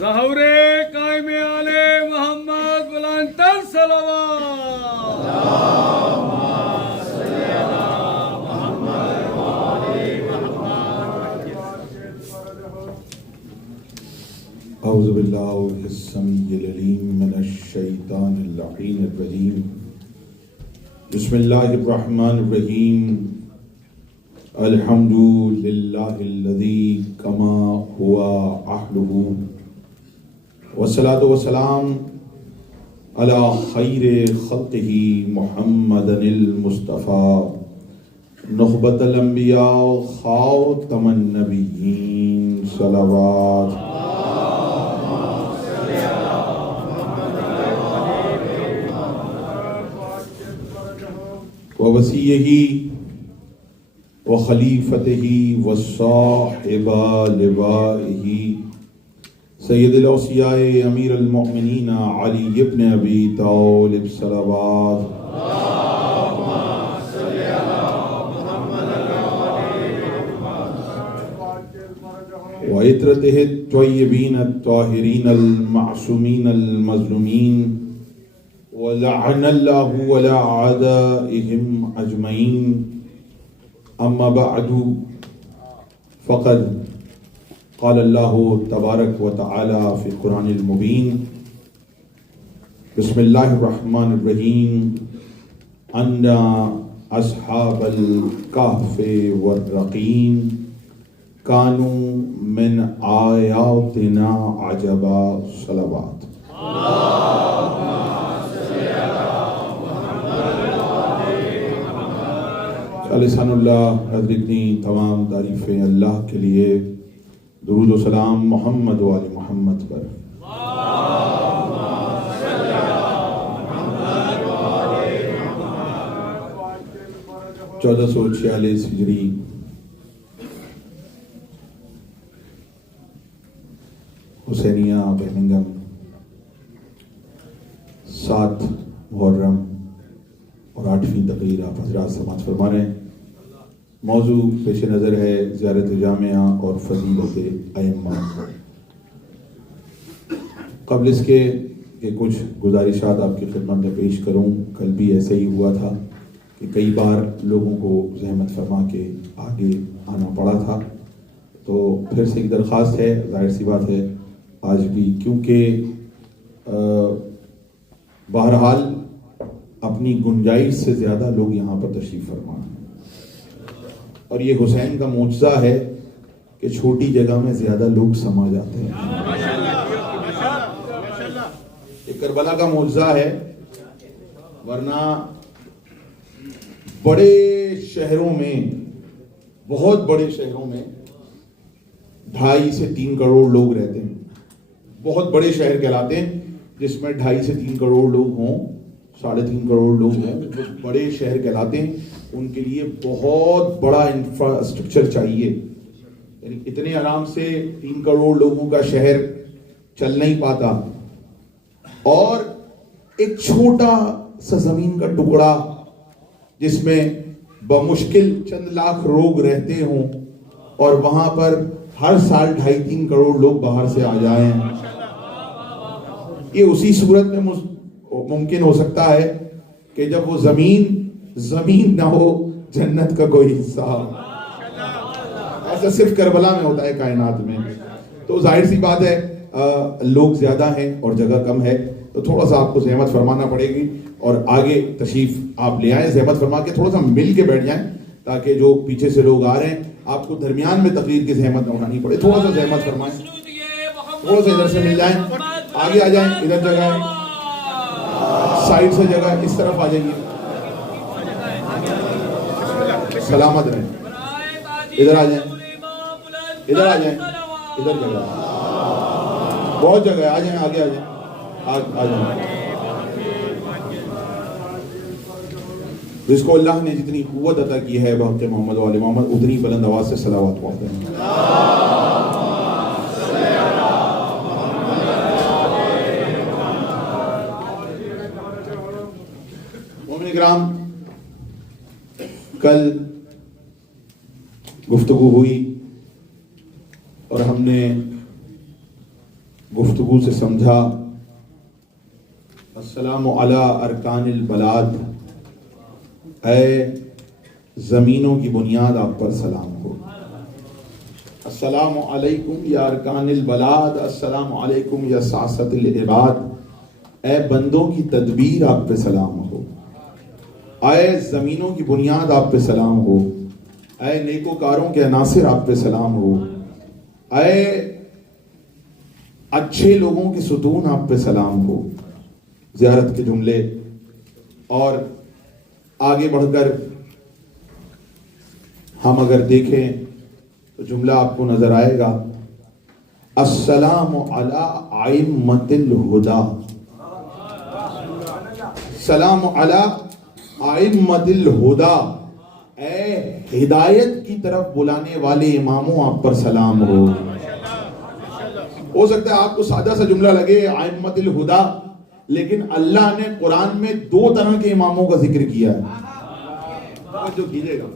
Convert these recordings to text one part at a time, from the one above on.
ظہور قائم آل محمد بلندتر صلوات. اعوذ باللہ السمیع العلیم من الشیطان اللعین الرجیم. بسم اللہ الرحمن الرحیم. الحمد للہ الذی کما ہوا اہلہ والصلاۃ والسلام علی خیر خلقہ محمد المصطفیٰ نخبۃ الانبیاء خاتم النبیین صلوات. ووصیہ وخلیفتہ وصاحب لوائہ سید الاوصیاء امیر المؤمنین علی ابن ابی طالب صلوات. وعطرتہ الطیبین الطاہرین المعصومین المظلومین ولعن اللہ ولا اعدائهم اجمعین. اما بعد فقد قال اللہ تبارک و تعالی فی القرآن المبین. بسم اللہ الرحمن الرحیم. ان اصحاب الکہف والرقیم کانوا من آیاتنا عجبا. صلوات. لسان اللہ. حضرتنی تمام تعریفیں اللہ کے لیے. درود و سلام محمد و آل محمد پر. 1446 ہجری حسینیہ برمنگھم 7 محرم اور 8ویں تقریر آپ حضرات سماعت فرما رہے ہیں. موضوع پیش نظر ہے زیارت جامعہ اور فضیلت ائمہ. قبل اس کے کہ کچھ گزارشات آپ کی خدمت میں پیش کروں. کل بھی ایسا ہی ہوا تھا کہ کئی بار لوگوں کو زحمت فرما کے آگے آنا پڑا تھا، تو پھر سے ایک درخواست ہے، ظاہر سی بات ہے آج بھی، کیونکہ بہرحال اپنی گنجائش سے زیادہ لوگ یہاں پر تشریف فرما ہیں، اور یہ حسین کا معجزہ ہے کہ چھوٹی جگہ میں زیادہ لوگ سما جاتے ہیں. یہ کربلا کا معجزہ ہے، ورنہ بڑے شہروں میں، بہت بڑے شہروں میں 2.5 سے 3 کروڑ لوگ رہتے ہیں. بہت بڑے شہر کہلاتے ہیں جس میں 2.5 سے 3 کروڑ لوگ ہوں، 3.5 کروڑ لوگ ہیں، جو بڑے شہر کہلاتے ہیں. ان کے لیے بہت بڑا انفراسٹرکچر چاہیے. یعنی اتنے آرام سے 3 کروڑ لوگوں کا شہر چل نہیں پاتا، اور ایک چھوٹا سا زمین کا ٹکڑا جس میں بمشکل چند لاکھ لوگ رہتے ہوں، اور وہاں پر ہر سال 2.5-3 کروڑ لوگ باہر سے آ جائیں. یہ اسی صورت میں ممکن ہو سکتا ہے کہ جب وہ زمین نہ ہو جنت کا کوئی حصہ. ایسا صرف کربلا میں ہوتا ہے کائنات میں. تو ظاہر سی بات ہے لوگ زیادہ ہیں اور جگہ کم ہے، تو تھوڑا سا آپ کو زحمت فرمانا پڑے گی، اور آگے تشریف آپ لے آئیں. زحمت فرما کے تھوڑا سا مل کے بیٹھ جائیں تاکہ جو پیچھے سے لوگ آ رہے ہیں آپ کو درمیان میں تقریر کی زحمت نہ اٹھانی پڑے. تھوڑا سا زحمت فرمائیں، تھوڑا سا ادھر سے مل جائیں، آگے آ جائیں، ادھر جگہ ہے، سائڈ سے جگہ ہے، اس طرف آ جائیے. سلامت رہیں، ادھر آ جائیں، ادھر آ جائیں، ادھر جگہ ہے، بہت جگہ ہے. آ جائیں، آگے آ جائیں، آ جائیں. جس کو اللہ نے جتنی قوت عطا کی ہے بحق محمد و آل محمد، اتنی بلند آواز سے صلوات پڑھتے ہیں. مومن کرام، کل گفتگو ہوئی اور ہم نے گفتگو سے سمجھا السلام علی ارکان البلاد، اے زمینوں کی بنیاد آپ پر سلام ہو. السلام علیکم یا ارکان البلاد، السلام علیکم یا سیاست العباد، اے بندوں کی تدبیر آپ پہ سلام ہو. اے زمینوں کی بنیاد آپ پہ سلام ہو. اے نیکوکاروں کے عناصر آپ پہ سلام ہو. اے اچھے لوگوں کے ستون آپ پہ سلام ہو. زیارت کے جملے اور آگے بڑھ کر ہم اگر دیکھیں تو جملہ آپ کو نظر آئے گا، السلام علی ائمۃ الہدی، سلام علی ائمۃ الہدی، اے ہدایت کی طرف بلانے والے اماموں آپ پر سلام ہو. ہو سکتا ہے آپ کو سادہ سا جملہ لگے ائمۃ الہدی، لیکن اللہ نے قرآن میں 2 طرح کے اماموں کا ذکر کیا ہے. جو کیجئے گا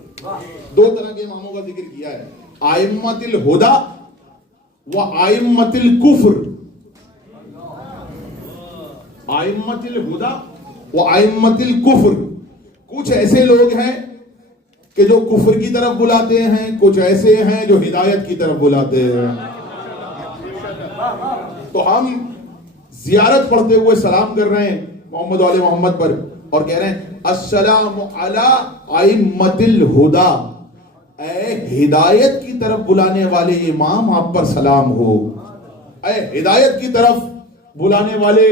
2 طرح کے اماموں کا ذکر کیا ہے، ائمۃ الہدی و ائمۃ الکفر. ائمۃ الہدی و ائمۃ الکفر، کچھ ایسے لوگ ہیں کہ جو کفر کی طرف بلاتے ہیں، کچھ ایسے ہیں جو ہدایت کی طرف بلاتے ہیں. تو ہم زیارت پڑھتے ہوئے سلام کر رہے ہیں محمد و آل محمد پر اور کہہ رہے ہیں السلام علی ائمۃ الہدی، اے ہدایت کی طرف بلانے والے امام آپ پر سلام ہو. اے ہدایت کی طرف بلانے والے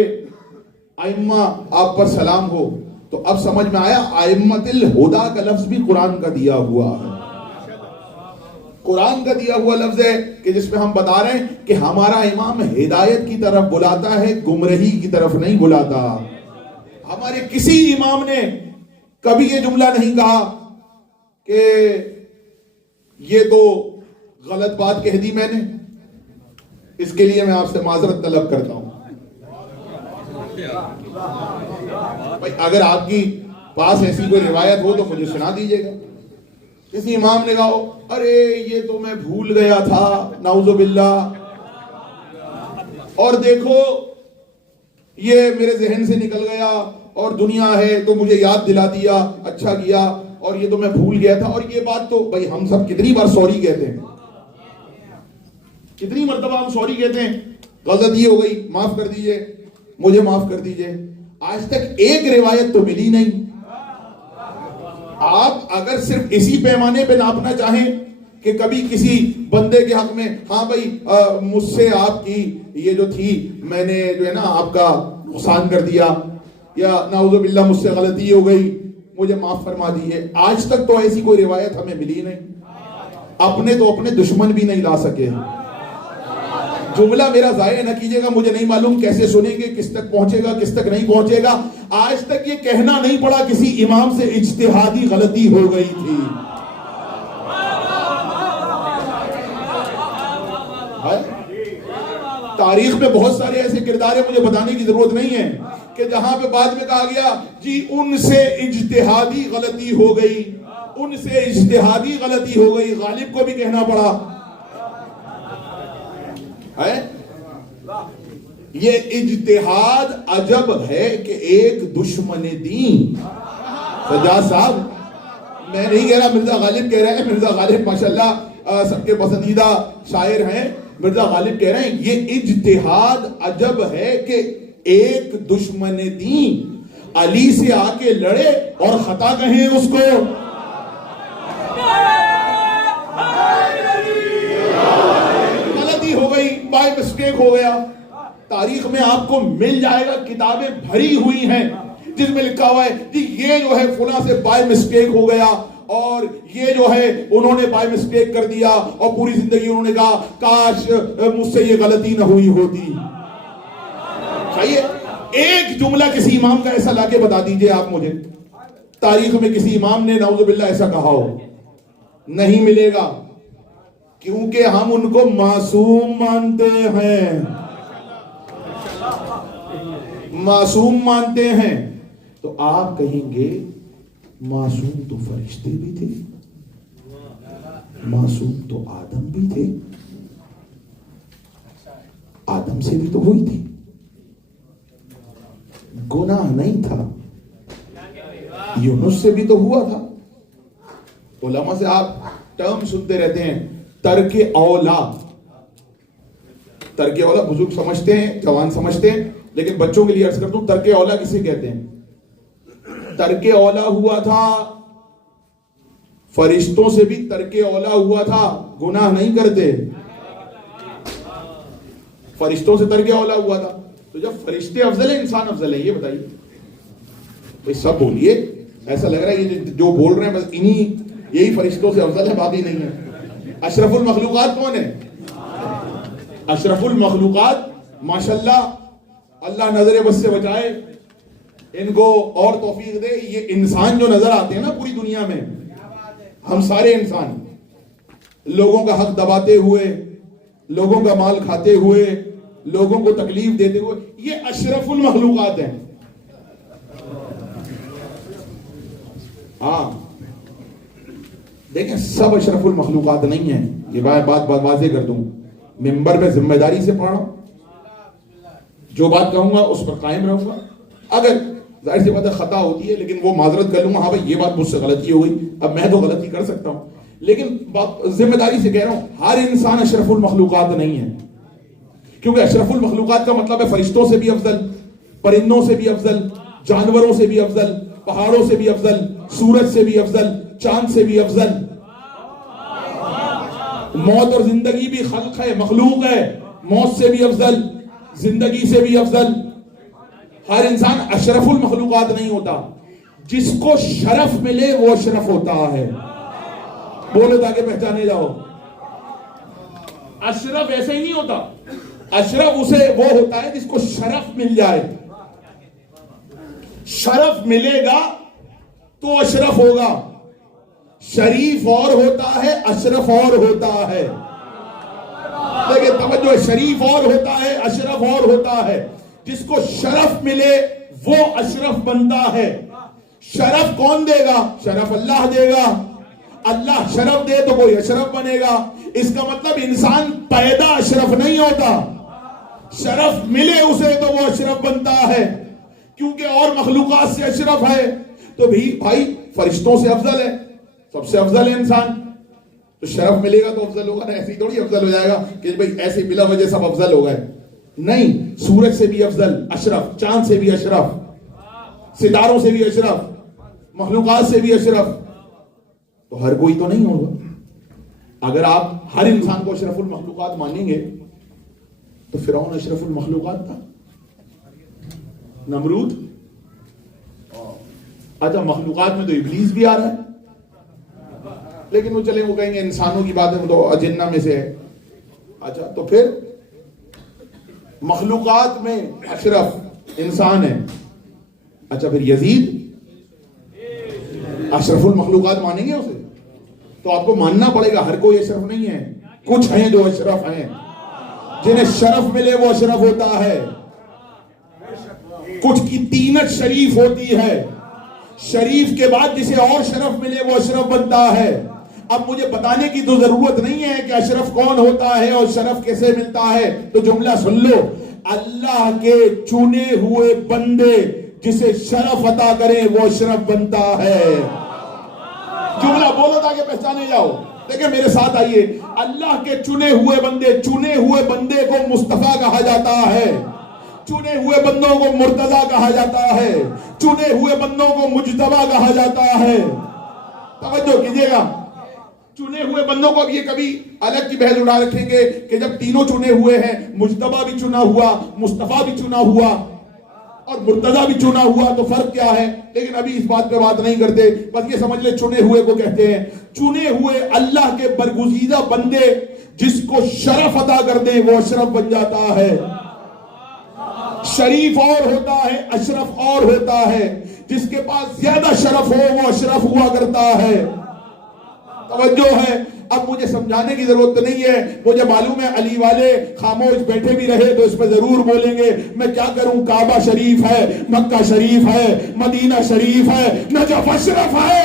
ائمہ آپ پر سلام ہو. تو اب سمجھ میں آیا ائمۃ الہدی کا لفظ بھی قرآن کا دیا ہوا ہے. قرآن کا دیا ہوا لفظ ہے کہ جس میں ہم بتا رہے ہیں کہ ہمارا امام ہدایت کی طرف بلاتا ہے، گمراہی کی طرف نہیں بلاتا. ہمارے کسی امام نے کبھی یہ جملہ نہیں کہا کہ یہ تو غلط بات کہہ دی میں نے، اس کے لیے میں آپ سے معذرت طلب کرتا ہوں. بھائی اگر آپ کی پاس ایسی کوئی روایت ہو تو مجھے سنا دیجیے گا. کسی امام نے کہا ارے یہ تو میں بھول گیا تھا، نعوذ باللہ، اور دیکھو یہ میرے ذہن سے نکل گیا اور دنیا ہے تو مجھے یاد دلا دیا، اچھا کیا، اور یہ تو میں بھول گیا تھا. اور یہ بات تو بھائی ہم سب کتنی بار سوری کہتے ہیں، کتنی مرتبہ ہم سوری کہتے ہیں، غلطی ہو گئی معاف کر دیجئے، مجھے معاف کر دیجئے. آج تک ایک روایت تو ملی نہیں. آپ اگر صرف اسی پیمانے پہ ناپنا چاہیں کہ کبھی کسی بندے کے حق میں ہاں بھائی مجھ سے آپ کی یہ جو تھی میں نے جو ہے نا آپ کا نقصان کر دیا، یا نعوذ باللہ مجھ سے غلطی ہو گئی مجھے معاف فرما دیجیے، آج تک تو ایسی کوئی روایت ہمیں ملی نہیں. اپنے تو اپنے دشمن بھی نہیں لا سکے. جملہ میرا ضائع نہ کیجیے گا، مجھے نہیں معلوم کیسے سنیں گے، کس تک پہنچے گا کس تک نہیں پہنچے گا. آج تک یہ کہنا نہیں پڑا کسی امام سے اجتہادی غلطی ہو گئی تھی. تاریخ میں بہت سارے ایسے کردار ہیں، مجھے بتانے کی ضرورت نہیں ہے، کہ جہاں پہ بعد میں کہا گیا جی ان سے اجتہادی غلطی ہو گئی، ان سے اجتہادی غلطی ہو گئی، غالب کو بھی کہنا پڑا. یہ اجتہاد عجب ہے کہ ایک دشمن دین. سجاد صاحب میں نہیں کہہ رہا، مرزا غالب کہہ رہے ہیں، مرزا غالب ماشاءاللہ سب کے پسندیدہ شاعر ہیں، مرزا غالب کہہ رہے ہیں یہ اجتہاد عجب ہے کہ ایک دشمن دین علی سے آ کے لڑے اور خطا کہیں اس کو. غلطی ہو گئی، بائی مسٹیک ہو گیا. تاریخ میں آپ کو مل جائے گا، کتابیں بھری ہوئی ہیں جس میں لکھا ہوا ہے کہ یہ جو ہے فلاں سے بائی مسٹیک ہو گیا، اور یہ جو ہے انہوں نے بائی مسٹیک کر دیا، اور پوری زندگی انہوں نے کہا کاش مجھ سے یہ غلطی نہ ہوئی ہوتی. چاہیے ایک جملہ کسی امام کا ایسا لا کے بتا دیجئے آپ مجھے، تاریخ میں کسی امام نے نعوذ باللہ ایسا کہا ہو. نہیں ملے گا، کیونکہ ہم ان کو معصوم مانتے ہیں، معصوم مانتے ہیں. تو آپ کہیں گے معصوم تو فرشتے بھی تھے، معصوم تو آدم بھی تھے. آدم آدم سے بھی تو ہوئی تھی, گناہ نہیں تھا. یونس سے بھی تو ہوا تھا. علماء سے آپ ٹرم سنتے رہتے ہیں, ترک اولا. ترک اولا بزرگ سمجھتے ہیں, جوان سمجھتے ہیں, لیکن بچوں کے لیے عرض کرتا ہوں ترک اولا کسے کہتے ہیں. ترک اولا ہوا تھا, فرشتوں سے بھی ترک اولا ہوا تھا, گناہ نہیں کرتے. فرشتوں سے ترک اولا ہوا تھا. تو جب فرشتے افضل ہیں انسان افضل ہے, یہ بتائیے بھائی, سب بولیے. ایسا لگ رہا ہے یہ جو بول رہے ہیں بس یہی فرشتوں سے افضل ہے, باقی نہیں ہے. اشرف المخلوقات کون ہے؟ اشرف المخلوقات ماشاءاللہ, اللہ نظر بس سے بچائے, ان کو اور توفیق دے. یہ انسان جو نظر آتے ہیں نا پوری دنیا میں, ہم سارے انسان لوگوں کا حق دباتے ہوئے, لوگوں کا مال کھاتے ہوئے, لوگوں کو تکلیف دیتے ہوئے, یہ اشرف المخلوقات ہیں. ہاں دیکھیں, سب اشرف المخلوقات نہیں ہیں. یہ بات واضح کر دوں, ممبر میں ذمہ داری سے پڑھا, جو بات کہوں گا اس پر قائم رہوں گا. اگر ظاہر سی بات ہے خطا ہوتی ہے, لیکن وہ معذرت کر لوں گا, ہاں بھائی یہ بات مجھ سے غلطی ہو گئی, اب میں تو غلطی کر سکتا ہوں, لیکن ذمہ داری سے کہہ رہا ہوں ہر انسان اشرف المخلوقات نہیں ہے. کیونکہ اشرف المخلوقات کا مطلب ہے فرشتوں سے بھی افضل, پرندوں سے بھی افضل, جانوروں سے بھی افضل, پہاڑوں سے بھی افضل, سورج سے بھی افضل, چاند سے بھی افضل. موت اور زندگی بھی خلق ہے, مخلوق ہے. موت سے بھی افضل, زندگی سے بھی افضل. ہر انسان اشرف المخلوقات نہیں ہوتا. جس کو شرف ملے وہ اشرف ہوتا ہے. بولو تاکہ پہچانے جاؤ. اشرف ایسے ہی نہیں ہوتا. اشرف اسے وہ ہوتا ہے جس کو شرف مل جائے. شرف ملے گا تو اشرف ہوگا. شریف اور ہوتا ہے, اشرف اور ہوتا ہے. دیکھیں توجہ, شریف اور ہوتا ہے, اشرف اور ہوتا ہے. جس کو شرف ملے وہ اشرف بنتا ہے. شرف کون دے گا؟ شرف اللہ دے گا. اللہ شرف دے تو کوئی اشرف بنے گا. اس کا مطلب انسان پیدا اشرف نہیں ہوتا, شرف ملے اسے تو وہ اشرف بنتا ہے. کیونکہ اور مخلوقات سے اشرف ہے. تو بھی بھائی فرشتوں سے افضل ہے, سب سے افضل ہے انسان, تو شرف ملے گا تو افضل ہوگا نا. ایسے ہی تھوڑی افضل ہو جائے گا کہ بھائی ایسے بلا وجہ سب افضل ہو گئے. نہیں, سورج سے بھی افضل اشرف, چاند سے بھی اشرف, ستاروں سے بھی اشرف, مخلوقات سے بھی اشرف. تو ہر کوئی تو نہیں ہوگا. اگر آپ ہر انسان کو اشرف المخلوقات مانیں گے تو فرعون اشرف المخلوقات تھا, نمرود. اچھا مخلوقات میں تو ابلیس بھی آ رہا ہے, لیکن وہ چلیں وہ کہیں گے انسانوں کی بات ہے, وہ تو اجنہ میں سے ہے. اچھا تو پھر مخلوقات میں اشرف انسان ہے. اچھا پھر یزید اشرف المخلوقات مانیں گے اسے؟ تو آپ کو ماننا پڑے گا ہر کوئی اشرف نہیں ہے. کچھ ہیں جو اشرف ہیں, جنہیں شرف ملے وہ اشرف ہوتا ہے. کچھ کی تینت شریف ہوتی ہے, شریف کے بعد جسے اور شرف ملے وہ اشرف بنتا ہے. اب مجھے بتانے کی تو ضرورت نہیں ہے کہ اشرف کون ہوتا ہے اور شرف کیسے ملتا ہے, تو جملہ سن لو. اللہ کے چنے ہوئے بندے جسے شرف عطا کریں وہ اشرف بنتا ہے. جملہ بولو تاکہ پہچانے جاؤ. دیکھیں میرے ساتھ آئیے. اللہ کے چنے ہوئے بندے کو مصطفیٰ کہا جاتا ہے, چنے ہوئے بندوں کو مرتضیٰ کہا جاتا ہے, چنے ہوئے بندوں کو مجتبیٰ کہا جاتا ہے. توجہ کیجئے گا, چنے ہوئے بندوں کو اب یہ کبھی الگ کی بحث اڑا رکھیں گے کہ جب تینوں چنے ہوئے ہیں, مجتبیٰ بھی چنا ہوا, مصطفیٰ بھی چنا ہوا اور مرتضیٰ بھی چنا ہوا, تو فرق کیا ہے؟ لیکن ابھی اس بات پہ بات نہیں کرتے. بس یہ سمجھ لے چنے ہوئے کو کہتے ہیں. چنے ہوئے اللہ کے برگزیدہ بندے جس کو شرف عطا کر دیں وہ اشرف بن جاتا ہے. شریف اور ہوتا ہے, اشرف اور ہوتا ہے. جس کے پاس زیادہ شرف ہو وہ اشرف ہوا کرتا ہے. توجہ ہے. اب مجھے سمجھانے کی ضرورت نہیں ہے, مجھے معلوم ہے علی والے خاموش بیٹھے بھی رہے تو اس پہ ضرور بولیں گے. میں کیا کروں, کعبہ شریف ہے, مکہ شریف ہے, مدینہ شریف ہے, نجف اشرف ہے.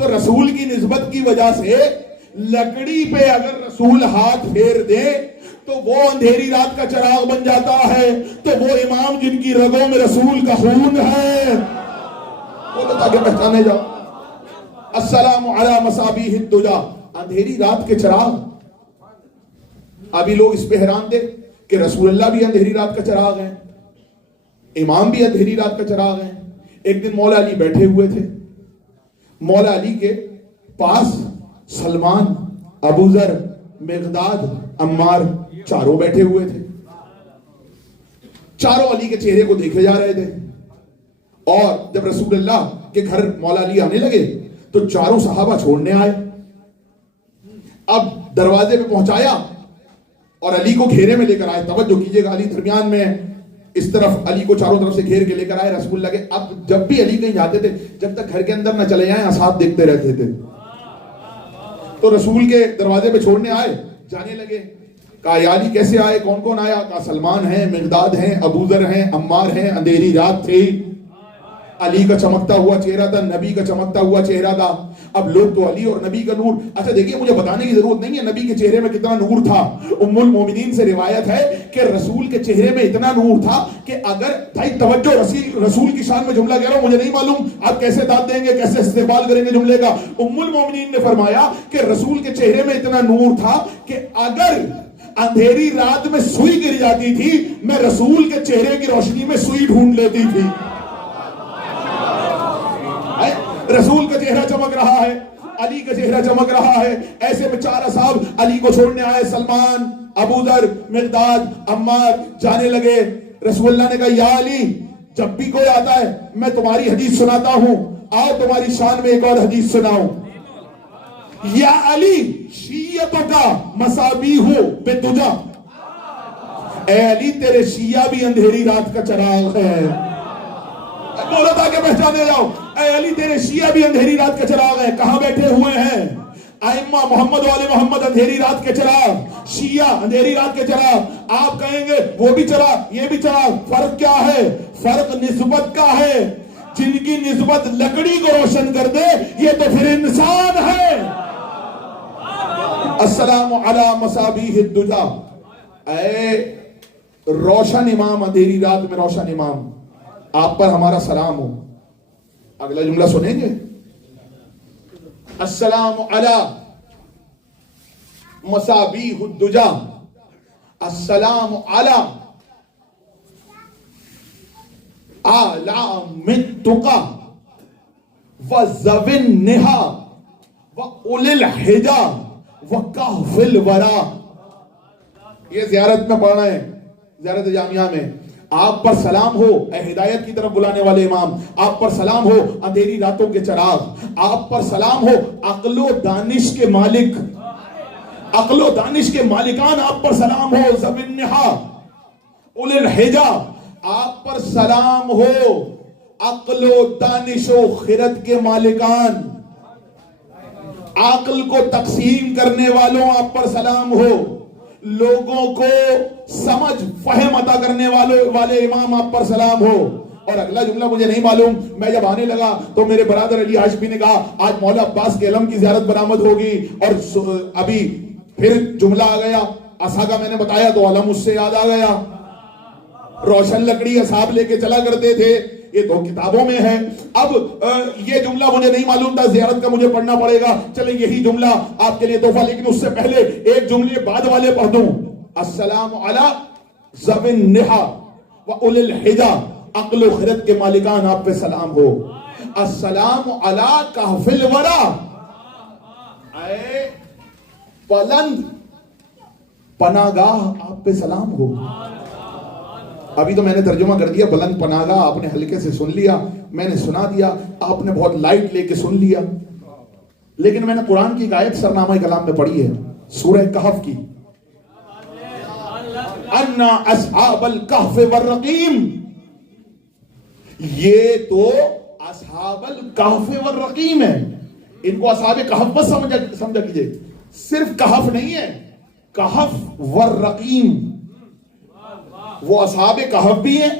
تو رسول کی نسبت کی وجہ سے لکڑی پہ اگر رسول ہاتھ پھیر دے تو وہ اندھیری رات کا چراغ بن جاتا ہے. تو وہ امام جن کی رگوں میں رسول کا خون ہے وہ تو تاکہ پہچانے جاؤ. السلام علی مصابیح الدجا، اندھیری رات کے چراغ. ابھی لوگ اس پہ حیران تھے کہ رسول اللہ بھی اندھیری رات کا چراغ ہیں، امام بھی اندھیری رات کا چراغ ہیں. ایک دن مولا علی بیٹھے ہوئے تھے، مولا علی کے پاس سلمان، ابو ذر، مقداد، عمار چاروں بیٹھے ہوئے تھے. چاروں علی کے چہرے کو دیکھے جا رہے تھے. اور جب رسول اللہ کے گھر مولا علی آنے لگے تو چاروں صحابہ چھوڑنے آئے. اب دروازے پہ پہنچایا اور علی کو گھیرے میں لے کر آئے. توجہ کیجئے گا، علی درمیان میں اس طرف، علی کو چاروں طرف سے گھیر کے لے کر آئے. رسول اللہ کے اب جب بھی علی کہیں جاتے تھے جب تک گھر کے اندر نہ چلے جائیں اصحاب دیکھتے رہتے تھے. تو رسول کے دروازے پہ چھوڑنے آئے، جانے لگے. کہا یا علی کیسے آئے، کون کون آیا؟ کہا سلمان ہیں، مقداد ہیں، ابو ذر ہیں، عمار ہیں. اندھیری رات تھی، علی کا چمکتا ہوا چہرہ تھا، نبی کا چمکتا ہوا چہرہ تھا. اب لوگ تو علی اور نبی کا نور. اچھا دیکھیے، مجھے بتانے کی ضرورت نہیں ہے نبی کے چہرے میں کتنا نور تھا. ام المومنین سے روایت ہے کہ رسول کے چہرے میں اتنا نور تھا کہ اگر بھائی توجہ، رسول کی شان میں جملہ کہہ رہا ہوں، مجھے نہیں معلوم آپ کیسے داد دیں گے، کیسے استقبال کریں گے جملے کا. ام المومنین نے فرمایا کہ رسول کے چہرے میں اتنا نور تھا کہ اگر اندھیری رات میں سوئی گر جاتی تھی میں رسول کے چہرے کی روشنی میں سوئی ڈھونڈ لیتی تھی. رسول کا چہرہ چمک رہا ہے، علی کا چہرہ چمک رہا ہے. ایسے میں چار اصحاب علی کو چھوڑنے آئے، سلمان، ابو ذر، مقداد، عمار. جانے لگے. رسول اللہ نے کہا یا علی جب بھی کوئی آتا ہے میں تمہاری حدیث سناتا ہوں، آؤ تمہاری شان میں ایک اور حدیث سناؤں. یا علی شیعتوں کا مصابیح بالدجا، اے علی تیرے شیعہ بھی اندھیری رات کا چراغ ہے. بولو تاکہ پہچانے جاؤ. اے علی تیرے شیعہ بھی اندھیری رات کا چراغ ہے. کہاں بیٹھے ہوئے ہیں ائمہ محمد والے محمد، اندھیری رات کے چراغ. شیعہ اندھیری رات کے چراغ. آپ کہیں گے وہ بھی چراغ یہ بھی چراغ، فرق کیا ہے؟ فرق نسبت کا ہے. جن کی نسبت لکڑی کو روشن کر دے یہ تو پھر انسان ہے. السلام علی مصابیح الدجا، اے روشن امام، اندھیری رات میں روشن امام، آپ پر ہمارا سلام ہو. اگلا جملہ سنیں گے. السلام علی مصابیح الدجا، السلام علی اعلام التقی وذوی النہی واولی الحجی وکہف الورا. یہ زیارت میں پڑھ رہے ہیں، زیارت جامعہ میں. آپ پر سلام ہو اے ہدایت کی طرف بلانے والے امام، آپ پر سلام ہو اندھیری راتوں کے چراغ، آپ پر سلام ہو عقل و دانش کے مالک، عقل و دانش کے مالکان، آپ پر سلام ہو ذوی النہی اولی الحجی، آپ پر سلام ہو عقل و دانش و خرد کے مالکان، عقل کو تقسیم کرنے والوں آپ پر سلام ہو، لوگوں کو سمجھ فہم عطا کرنے والے امام آپ پر سلام ہو. اور اگلا جملہ مجھے نہیں معلوم، میں جب آنے لگا تو میرے برادر علی ہاشمی نے کہا آج مولا عباس کے علم کی زیارت برآمد ہوگی، اور ابھی پھر جملہ آ گیا عصا کا، میں نے بتایا تو علم اس سے یاد آ گیا. روشن لکڑی اصحاب لے کے چلا کرتے تھے، یہ تو کتابوں میں ہے. اب یہ جملہ مجھے نہیں معلوم تھا، زیارت کا مجھے پڑھنا پڑے گا. چلیں یہی جملہ آپ کے لیے تحفہ، لیکن اس سے پہلے ایک جملے بعد والے پڑھ دوں. السلام علی ذوی النہی واولی الحجی، عقل و خرد کے مالکان آپ پہ سلام ہو. السلام علی کہف الورا، اے بلند پناہ گاہ آپ پہ سلام ہو. ابھی تو میں نے ترجمہ کر دیا بلند پناہ گاہ، آپ نے ہلکے سے سن لیا، میں نے سنا دیا، آپ نے بہت لائٹ لے کے سن لیا. لیکن میں نے قرآن کی ایک آیت سرنامہ کلام میں پڑھی ہے، سورہ کہف کی. انا اصحاب الکہف والرقیم، یہ تو اصحاب الکہف والرقیم ہے. ان کو اصحاب کہف بس سمجھا کیجئے، صرف کہف نہیں ہے، کہف والرقیم. وہ اصحاب کہف بھی ہیں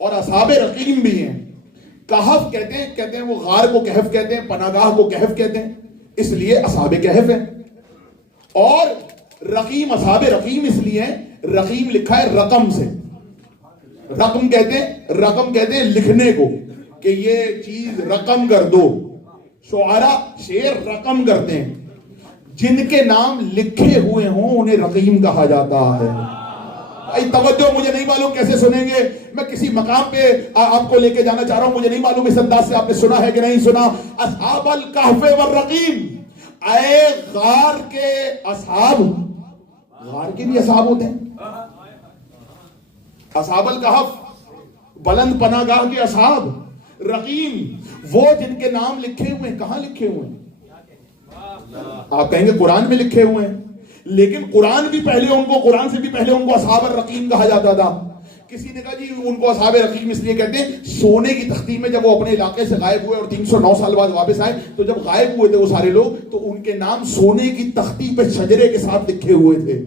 اور اصحاب رقیم بھی ہیں. کہف کہتے ہیں وہ غار کو کہف کہتے ہیں، پناگاہ کو کہف کہتے ہیں، اس لیے اصحاب کہف ہیں. اور رقیم، اصحاب رقیم اس لیے ہیں، رقیم لکھا ہے رقم سے، رقم کہتے ہیں لکھنے کو، کہ یہ چیز رقم کر دو. شعراء شعر رقم کرتے ہیں، جن کے نام لکھے ہوئے ہوں انہیں رقیم کہا جاتا ہے. توجہ، مجھے نہیں معلوم کیسے سنیں گے، میں کسی مقام پہ آپ کو لے کے جانا چاہ رہا ہوں، مجھے نہیں معلوم اس انداز سے آپ نے سنا ہے کہ نہیں سنا. اصحاب الکہف والرقیم، اے غار کے اصحاب. غار کے بھی اصحاب ہوتے ہیں. اصحاب الکہف بلند پناہ گاہ کے اصحاب. رقیم وہ جن کے نام لکھے ہوئے ہیں. کہاں لکھے ہوئے ہیں؟ آپ کہیں گے قرآن میں لکھے ہوئے ہیں، لیکن قرآن سے بھی پہلے ان کو اصحاب الرقیم کہا جاتا تھا. کسی نے کہا جی ان کو اصحاب رقیم اس لیے کہتے ہیں، سونے کی تختی میں جب وہ اپنے علاقے سے غائب ہوئے اور 309 سال بعد واپس آئے، تو جب غائب ہوئے تھے وہ سارے لوگ، تو ان کے نام سونے کی تختی پہ شجرے کے ساتھ لکھے ہوئے تھے.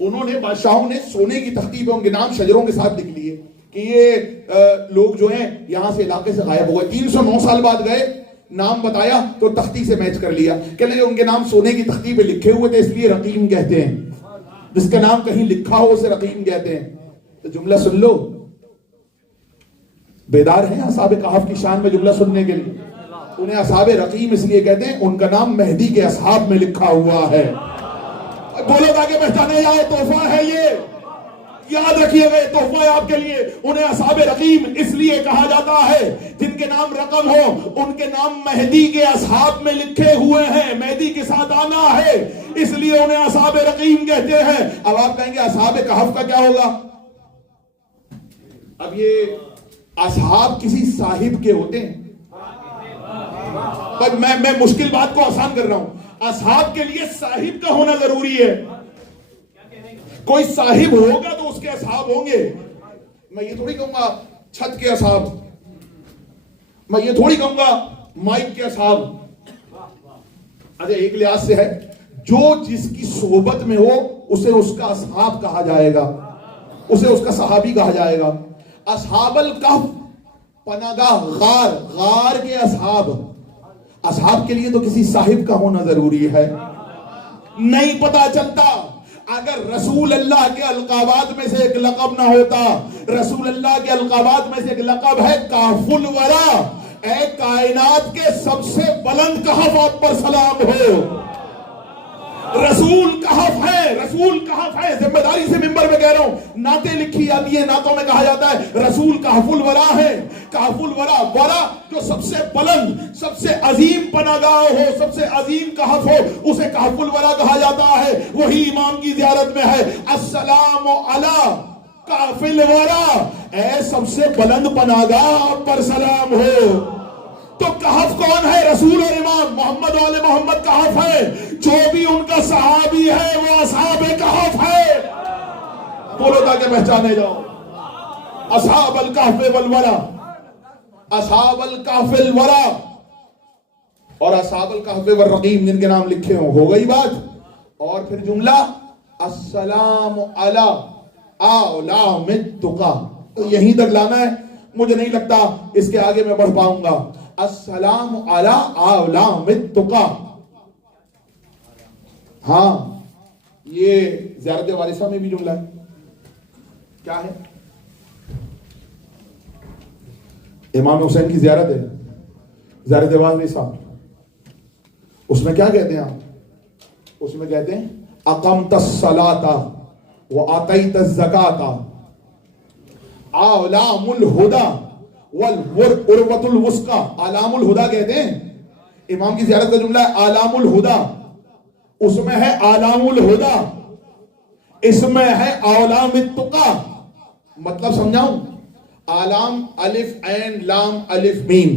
انہوں نے، بادشاہوں نے سونے کی تختی پہ ان کے نام شجروں کے ساتھ لکھ لیے کہ یہ لوگ جو ہیں یہاں سے علاقے سے غائب ہو گئے. 309 سال بعد گئے، نام بتایا تو تختی سے میچ کر لیا، کہنے لگے ان کے نام سونے کی تختی پہ لکھے ہوئے تھے اس لیے رقیم کہتے ہیں. جس کا نام کہیں لکھا ہو اسے رقیم کہتے ہیں. تو جملہ سن لو، بیدار ہیں اصحاب کہف کی شان میں جملہ سننے کے لیے. انہیں اصحاب رقیم اس لیے کہتے ہیں، ان کا نام مہدی کے اصحاب میں لکھا ہوا ہے. بولو تاکہ پہچانے جائے، تحفہ ہے یہ، یاد رکھیے گا، تحفہ ہے آپ کے لیے. انہیں اصحاب رقیم اس لیے کہا جاتا ہے جن کے نام رقم ہو، ان کے نام مہدی کے اصحاب میں لکھے ہوئے ہیں، مہدی کے ساتھ آنا ہے، اس لیے انہیں اصحاب رقیم کہتے ہیں. اب آپ کہیں گے اصحاب کہف کا کیا ہوگا؟ اب یہ اصحاب کسی صاحب کے ہوتے ہیں. میں مشکل بات کو آسان کر رہا ہوں. اصحاب کے لیے صاحب کا ہونا ضروری ہے. کوئی صاحب ہوگا تو اس کے اصحاب ہوں گے. میں یہ تھوڑی کہوں گا چھت کے اصحاب، میں یہ تھوڑی کہوں گا مائک کے اصحاب. اچھا، ایک لحاظ سے ہے، جو جس کی صحبت میں ہو اسے اس کا اصحاب کہا جائے گا، اسے اس کا صحابی کہا جائے گا. اصحاب الکہف پناگاہ، غار کے اصحاب. اصحاب کے لیے تو کسی صاحب کا ہونا ضروری ہے. نہیں پتا چلتا اگر رسول اللہ کے القابات میں سے ایک لقب نہ ہوتا. رسول اللہ کے القابات میں سے ایک لقب ہے کہف الورا. اے کائنات کے سب سے بلند کہف آپ پر سلام ہو. رسول کہف ہے، ذمہ داری سے ممبر میں کہہ رہا ہوں. نعتیں لکھی جاتی ہیں، نعتوں میں کہا جاتا ہے رسول کہف الورا ہے. کہف الورا، ورا جو سب سے بلند، سب سے عظیم پناگاہ ہو، سب سے عظیم کہف ہو، اسے کہف الورا کہا جاتا ہے. وہی امام کی زیارت میں ہے، السلام علی کہف الورا، اے سب سے بلند پناگاہ آپ پر سلام ہو. تو کہف کون ہے؟ رسول اور امام محمد والے محمد کہف ہے. جو بھی ان کا صحابی ہے وہ اصحاب کہف ہے. بولو تاکہ پہچانے جاؤ. اصحاب الکہف والورا، اصحاب الکہف الورا اور اصحاب الکہف والرقیم جن کے نام لکھے ہوں. ہو گئی بات. اور پھر جملہ السلام علی اعلام التقی، تو یہیں تک لانا ہے. مجھے نہیں لگتا اس کے آگے میں بڑھ پاؤں گا. السلام علی اعلام التقی. ہاں، یہ زیارت وارثہ میں بھی جملہ ہے. کیا ہے؟ امام حسین کی زیارت ہے، زیارت وارثہ. اس میں کیا کہتے ہیں آپ؟ اس میں کہتے ہیں اقمت الصلاۃ وآتیت الزکاۃ اعلام الہدی والعروۃ الوثقی. اعلام الہدی کہتے ہیں. امام کی زیارت کا جملہ ہے اعلام الہدی. اس میں ہے اعلام الہدی، اس میں ہے اعلام التقی. مطلب سمجھاؤں؟ اعلام الف عین لام الف میم.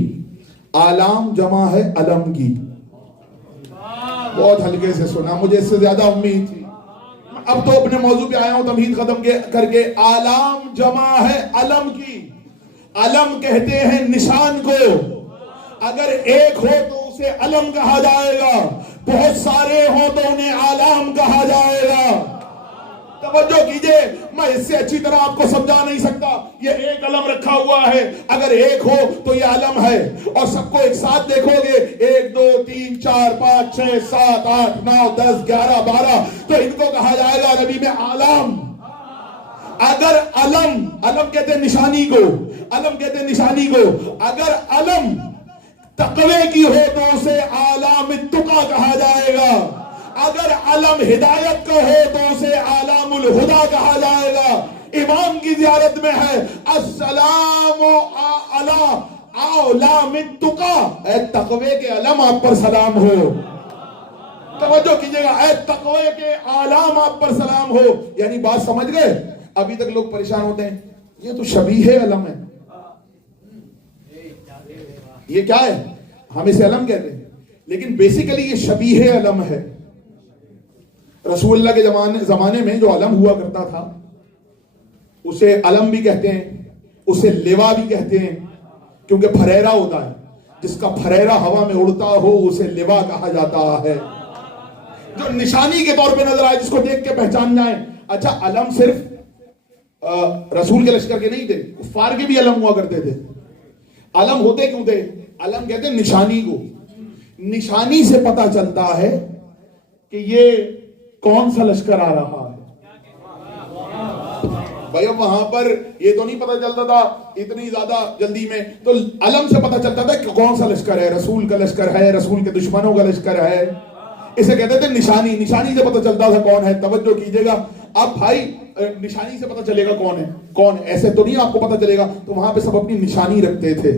اعلام جمع ہے علم کی. بہت ہلکے سے سنا، مجھے اس سے زیادہ امید تھی. اب تو اپنے موضوع پہ آیا ہوں تمہید ختم کر کے. اعلام جمع ہے علم کی. علم کہتے ہیں نشان کو. اگر ایک ہو تو اسے علم کہا جائے گا، بہت سارے ہوں تو انہیں اعلام کہا جائے گا. تو توجہ کیجئے، میں اس سے اچھی طرح آپ کو سمجھا نہیں سکتا. یہ ایک علم رکھا ہوا ہے، اگر ایک ہو تو یہ علم ہے. اور سب کو ایک ساتھ دیکھو گے 1 2 3 4 5 6 7 8 9 10 11 12 تو ان کو کہا جائے گا عربی میں علم. اگر علم کہتے ہیں نشانی کو، علم کہتے ہیں نشانی کو. اگر علم تقوی کی ہو تو اسے علام التقی کہا جائے گا. اگر علم ہدایت کا ہو تو اسے علام الہدا کہا جائے گا. امام کی زیارت میں ہے السلام علی علام التقی، اے تقوی کے علم آپ پر سلام ہو. توجہ کیجئے گا، اے تقوی کے علام آپ پر سلام ہو. یعنی بات سمجھ گئے؟ ابھی تک لوگ پریشان ہوتے ہیں یہ تو شبیہ علم ہے. یہ کیا ہے؟ ہم اسے علم کہتے ہیں، لیکن بیسیکلی یہ شبیہ علم ہے. رسول اللہ کے زمانے میں جو علم ہوا کرتا تھا اسے علم بھی کہتے ہیں، اسے لوا بھی کہتے ہیں، کیونکہ پھریرا ہوتا ہے. جس کا پھریرا ہوا میں اڑتا ہو اسے لوا کہا جاتا ہے. جو نشانی کے طور پہ نظر آئے، جس کو دیکھ کے پہچان جائیں. اچھا، علم صرف رسول کے لشکر کے نہیں تھے، کفار کے بھی علم ہوا کرتے تھے. علم ہوتے کیوں تھے؟ علم کہتے ہیں نشانی کو. نشانی سے پتا چلتا ہے کہ یہ کون سا لشکر آ رہا ہے. بھائی اب وہاں پر یہ تو نہیں پتا چلتا تھا اتنی زیادہ جلدی میں، تو علم سے پتا چلتا تھا کہ کون سا لشکر ہے. رسول کا لشکر ہے، رسول کے دشمنوں کا لشکر ہے. اسے کہتے تھے نشانی. نشانی سے پتا چلتا تھا کون ہے. توجہ کیجئے گا. اب بھائی نشانی سے پتا چلے گا کون ہے کون ہے، ایسے تو نہیں آپ کو پتا چلے گا. تو وہاں پہ سب اپنی نشانی رکھتے تھے،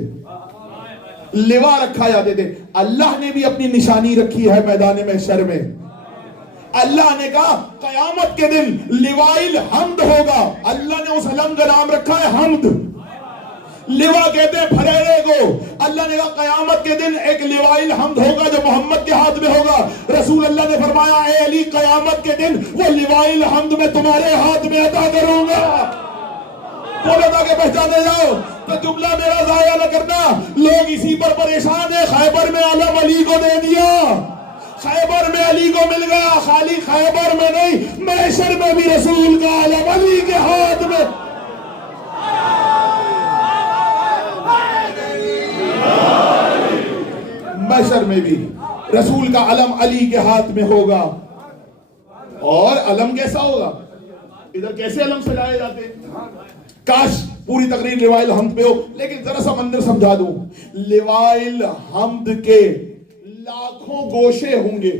لوا رکھا جاتے تھے. اللہ نے بھی اپنی نشانی رکھی ہے میدان محشر میں. اللہ نے کہا قیامت کے دن لوائل حمد ہوگا. اللہ نے اس علم کا نام رکھا ہے حمد. لوا کہتے ہیں پھریرے کو. اللہ نے کہا قیامت کے دن ایک لوائل حمد ہوگا جو محمد کے ہاتھ میں ہوگا. رسول اللہ نے فرمایا اے علی قیامت کے دن وہ لوائل حمد میں تمہارے ہاتھ میں عطا کروں گا. بولو تاکہ پہچانے جاؤ. تو جملہ میرا ضائع نہ کرنا. لوگ اسی پر پریشان ہیں. خیبر میں علم علی کو دے دیا، خیبر میں علی کو مل گیا. خالی خیبر میں نہیں، محشر میں بھی رسول کا علم علی کے ہاتھ میں. محشر میں بھی رسول کا علم علی کے ہاتھ میں ہوگا. اور علم کیسا ہوگا؟ ادھر کیسے علم سجائے جاتے ہیں؟ کاش پوری تقریر لوائل حمد پہ ہو، لیکن ذرا سا منظر سمجھا دوں. لوائل حمد کے لاکھوں گوشے ہوں گے.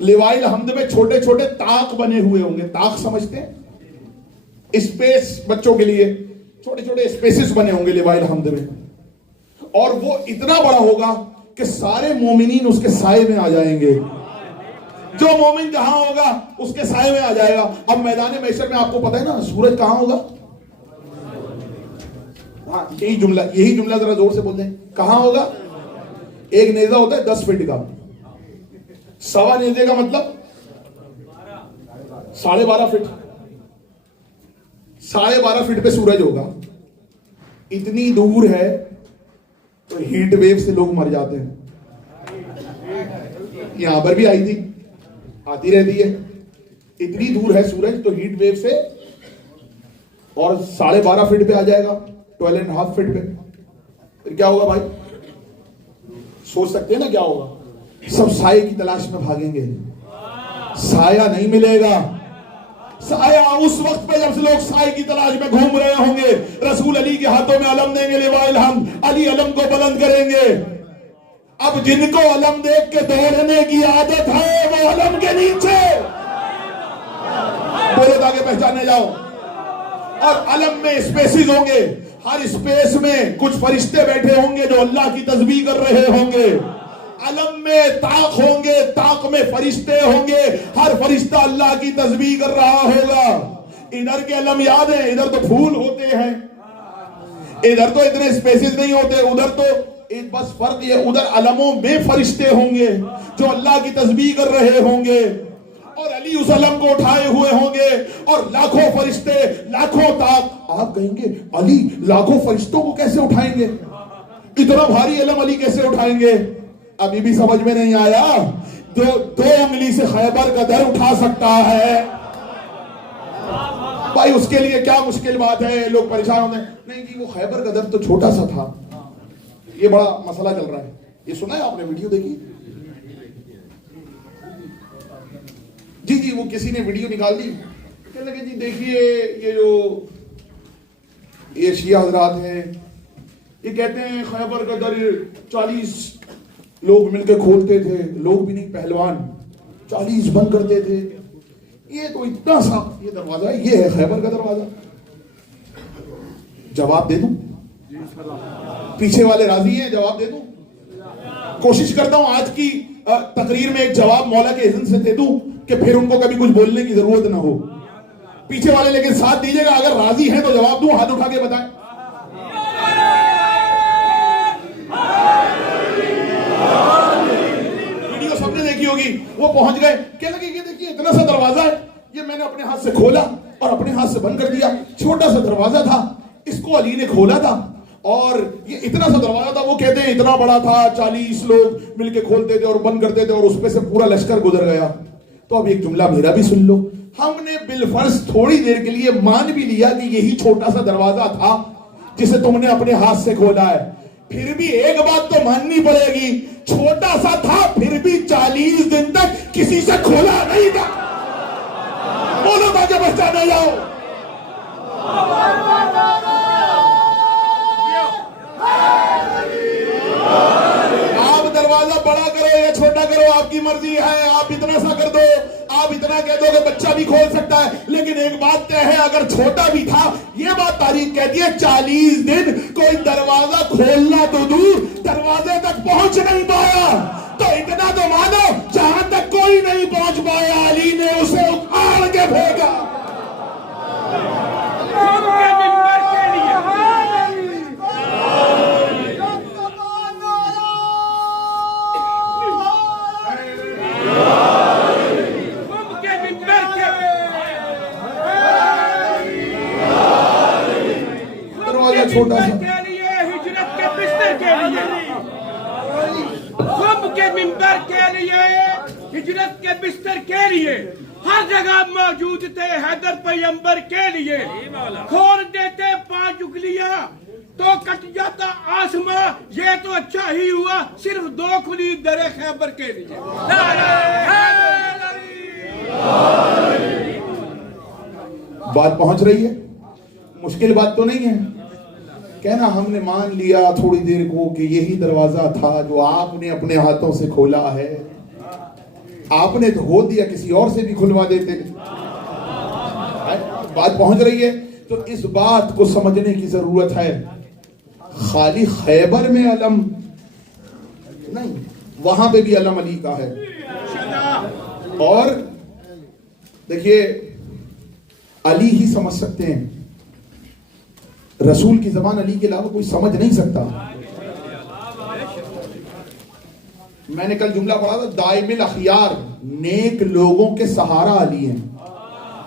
لوائل حمد میں چھوٹے چھوٹے طاق بنے ہوئے ہوں گے. طاق سمجھتے ہیں؟ اسپیس بچوں کے لیے چھوٹے چھوٹے اسپیسز بنے ہوں گے لوائل حمد میں. اور وہ اتنا بڑا ہوگا کہ سارے مومنین اس کے سائے میں آ جائیں گے. جو مومن جہاں ہوگا اس کے سائے میں آ جائے گا. اب میدان محشر میں آپ کو پتہ ہے نا سورج کہاں ہوگا؟ ہاں یہی جملہ ذرا زور سے بول دیں. کہاں ہوگا؟ ایک نیزہ ہوتا ہے 10 فٹ کا. سوا نیزے کا مطلب 12.5 فٹ. 12.5 فٹ پہ سورج ہوگا. اتنی دور ہے تو ہیٹ ویو سے لوگ مر جاتے ہیں. یہاں پر بھی آئی تھی، آتی رہتی ہے. اتنی دور ہے سورج تو ہیٹ ویو سے، اور 12.5 فٹ پہ آ جائے گا 12.5 فٹ پہ. پھر کیا ہوگا بھائی؟ سوچ سکتے ہیں نا کیا ہوگا؟ سب سائے کی تلاش میں بھاگیں گے. سایہ نہیں ملے گا. سایہ اس وقت پہ جب سے لوگ سائے کی تلاش میں گھوم رہے ہوں گے. رسول علی کے ہاتھوں میں علم دیں گے لوائل حمد. علی علم کو بلند کریں گے. اب جن کو علم دیکھ کے دوڑنے کی عادت ہے وہ علم کے نیچے بولے تاکہ پہچانے جاؤ. اور علم میں اسپیسز ہوں گے. ہر اسپیس میں کچھ فرشتے بیٹھے ہوں گے جو اللہ کی تسبیح کر رہے ہوں گے. علم میں طاق ہوں گے، طاق میں فرشتے ہوں گے. ہر فرشتہ اللہ کی تسبیح کر رہا ہوگا. ادھر کے علم یاد ہیں؟ ادھر تو پھول ہوتے ہیں، ادھر تو اتنے اسپیسز نہیں ہوتے. ادھر تو بس فرق یہ ادھر علموں میں فرشتے ہوں گے جو اللہ کی تسبیح کر رہے ہوں گے. اور علی اس علم کو اٹھائے ہوئے ہوں گے اور لاکھوں فرشتے، لاکھوں طاق. آپ کہیں گے علی لاکھوں فرشتوں کو کیسے اٹھائیں گے؟ اتنا بھاری علم علی کیسے اٹھائیں گے؟ ابھی بھی سمجھ میں نہیں آیا. جو 2 انگلی سے خیبر کا در اٹھا سکتا ہے، بھائی اس کے لیے کیا مشکل بات ہے؟ لوگ پریشان ہوتے ہیں، نہیں جی وہ خیبر کا در تو چھوٹا سا تھا، یہ بڑا مسئلہ چل رہا ہے۔ یہ سنا ہے آپ نے؟ ویڈیو دیکھی؟ جی وہ کسی نے ویڈیو نکال دی، کہنے لگے جی دیکھیے یہ جو یہ شیعہ حضرات ہیں یہ کہتے ہیں خیبر کا در 40 لوگ مل کے کھولتے تھے، لوگ بھی نہیں پہلوان 40 بند کرتے تھے، یہ تو اتنا سا یہ دروازہ ہے، یہ ہے خیبر کا دروازہ۔ جواب دے دوں؟ پیچھے والے راضی ہیں؟ جواب دے دوں؟ کوشش کرتا ہوں آج کی تقریر میں ایک جواب مولا کے اذن سے دے دوں کہ پھر ان کو کبھی کچھ بولنے کی ضرورت نہ ہو۔ پیچھے والے لیکن ساتھ دیجئے گا، اگر راضی ہیں تو جواب دوں، ہاتھ اٹھا کے بتائیں۔ ویڈیو سب نے دیکھی ہوگی، وہ پہنچ گئے، کہنے لگے یہ دیکھیے اتنا سا دروازہ ہے، یہ میں نے اپنے ہاتھ سے کھولا اور اپنے ہاتھ سے بند کر دیا، چھوٹا سا دروازہ تھا، اس کو علی نے کھولا تھا اور یہ اتنا سا دروازہ تھا، وہ کہتے ہیں اتنا بڑا تھا، 40 لوگ مل کے کھولتے تھے اور بند کرتے تھے اور اس پہ سے پورا لشکر گزر گیا۔ تو اب ایک جملہ میرا بھی سن لو، ہم نے بالفرض تھوڑی دیر کے لیے مان بھی لیا کہ یہی چھوٹا سا دروازہ تھا جسے تم نے اپنے ہاتھ سے کھولا ہے، پھر بھی ایک بات تو ماننی پڑے گی، چھوٹا سا تھا پھر بھی 40 دن تک کسی سے کھولا نہیں تھا۔ بولو تاکہ بچہ نہ جاؤ۔ آپ دروازہ بڑا کرو یا چھوٹا کرو آپ کی مرضی ہے، آپ اتنا سا کر دو، آپ اتنا کہہ دو کہ بچہ بھی کھول سکتا ہے، لیکن ایک بات طے ہے اگر چھوٹا بھی تھا، یہ بات تاریخ کہتی ہے 40 دن کوئی دروازہ کھولنا تو دور دروازے تک پہنچ نہیں پایا۔ تو اتنا تو مانو جہاں تک کوئی نہیں پہنچ پایا علی نے اسے اکھاڑ کے پھینکا۔ چھوٹا سا کے لیے ہجرت کے بستر کے لیے، خم کے منبر کے لیے، ہجرت کے بستر کے لیے ہر جگہ موجود تھے، حیدر پیغمبر کے لیے کھول دیتے 5 انگلیاں تو کٹ جاتا آسماں، یہ تو اچھا ہی ہوا صرف 2 کھلی در خیبر کے لیے۔ بات پہنچ رہی ہے؟ مشکل بات تو نہیں ہے کہنا ہم نے مان لیا تھوڑی دیر کو کہ یہی دروازہ تھا جو آپ نے اپنے ہاتھوں سے کھولا ہے، آپ نے تو ہو دیا کسی اور سے بھی کھلوا دیتے۔ بات پہنچ رہی ہے؟ تو اس بات کو سمجھنے کی ضرورت ہے، خالی خیبر میں علم نہیں، وہاں پہ بھی علم علی کا ہے۔ اور دیکھیے علی ہی سمجھ سکتے ہیں، رسول کی زبان علی کے علاوہ کوئی سمجھ نہیں سکتا۔ میں نے کل جملہ پڑھا تھا، دائم الاخیار، نیک لوگوں کے سہارا علی ہیں،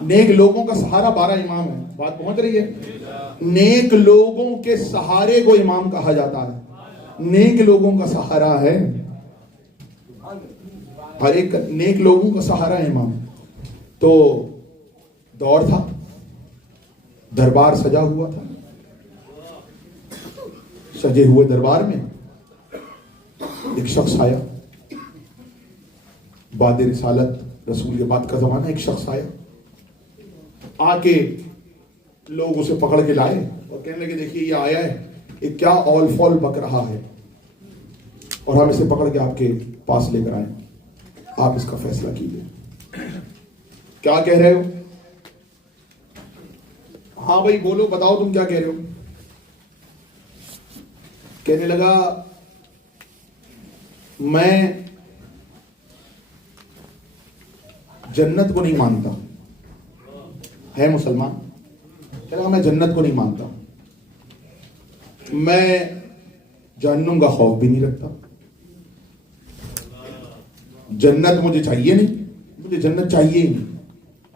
نیک لوگوں کا سہارا 12 امام ہے۔ بات پہنچ رہی ہے؟ نیک لوگوں کے سہارے کو امام کہا جاتا ہے، نیک لوگوں کا سہارا ہے، ہر ایک نیک لوگوں کا سہارا ہے امام۔ تو دور تھا، دربار سجا ہوا تھا، سجے ہوئے دربار میں ایک شخص آیا، بعد رسالت رسول کے بعد کا زمانہ، ایک شخص آیا، آ کے لوگ اسے پکڑ کے لائے اور کہنے لگے دیکھیے یہ آیا ہے، یہ کیا اول فول بک رہا ہے اور ہم اسے پکڑ کے آپ کے پاس لے کر آئے، آپ اس کا فیصلہ کیجئے۔ کیا کہہ رہے ہو؟ ہاں بھائی بولو، بتاؤ تم کیا کہہ رہے ہو؟ کہنے لگا میں جنت کو نہیں مانتا، ہے مسلمان، کہنے لگا میں جنت کو نہیں مانتا، میں جہنم کا خوف بھی نہیں رکھتا، جنت مجھے چاہیے نہیں، مجھے جنت چاہیے ہی نہیں،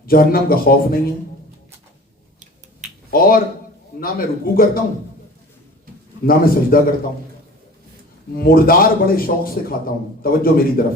جہنم کا خوف نہیں ہے، اور نہ میں رکوع کرتا ہوں نہ میں سجدہ کرتا ہوں، مردار بڑے شوق سے کھاتا ہوں، توجہ میری طرف،